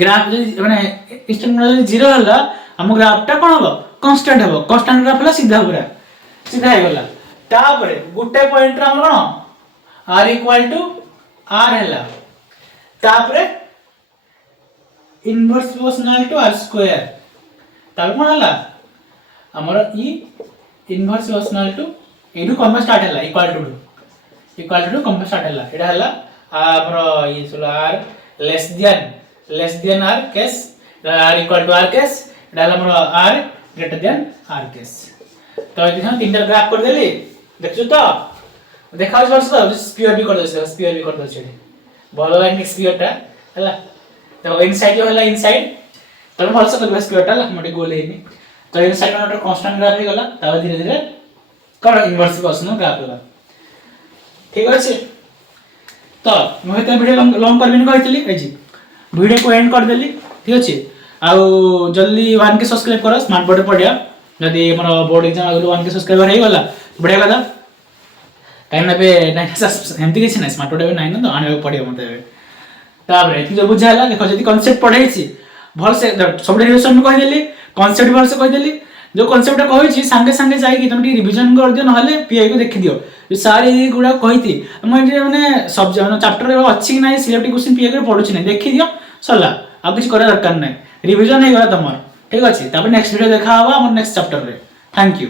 ग्राफ माने इंस्टेंट कंडक्टर 0 हला हम ग्राफटा कोन हबो कांस्टेंट ग्राफ हला सीधा हे गला तापरे गुटे पॉइंट रा हम कोन r = r हला तापरे inverse proportional to r square तापर कोन हला हमर ई इनवर्स प्रोपोर्शनल टू एडू कम स्टार्ट हला इक्वल टू कम स्टार्ट हला एडा हला हमर ई सुला r less than r case r = r case एडा हला हमर r ग्रेटर देन r केस तो इति हम तीनटा ग्राफ कर देली देखछु तो देखाउ वर्ष तो स्फीयर भी कर दो छे बॉल लाइन स्फीयरटा हला तो इनसाइड जो हला इनसाइड तो हम also करबे स्क्वायरटा ला मोटे गोल हेनी तो इनसाइड नोट कांस्टेंट ग्राफ हे गला तब धीरे धीरे कर इनवर्स प्रोपोर्शनल ग्राफ होला ठीक अछि तो म हेते वीडियो लॉन्ग करबिन कहितली ए जी वीडियो को एंड कर देली ठीक अछि आ जल्दी 1 के सब्सक्राइब करो स्मार्ट बोर्ड पढ़िया जदी हमर बोर्ड एग्जाम अगलो 1 के सब्सक्राइबर हे गला बढ़िया कदा टाइम ना पे एमती किछ नै स्मार्ट बोर्ड नै न तो आने पड़ियो मते ताबरे एथि जो बुझाला देखो जदी कांसेप्ट पढ़ै छी भल से सब रिविजन में कहि देली कांसेप्ट भल से कहि देली जो कांसेप्ट कहै छी संगे संगे जाई कि तुम रिविजन कर दियो नहले पीआई को देखि दियो जो सारी गुडा कहिती हम जे माने सब जन चैप्टर अछि नै सिलेक्टिव क्वेश्चन पीआई को पढुछि नै देखि दियो सला अब कुछ करे दरकार नै रिविजन हे गला तमर ठीक अछि तब नेक्स्ट वीडियो देखा हवा हमर नेक्स्ट चैप्टर रे थैंक यू।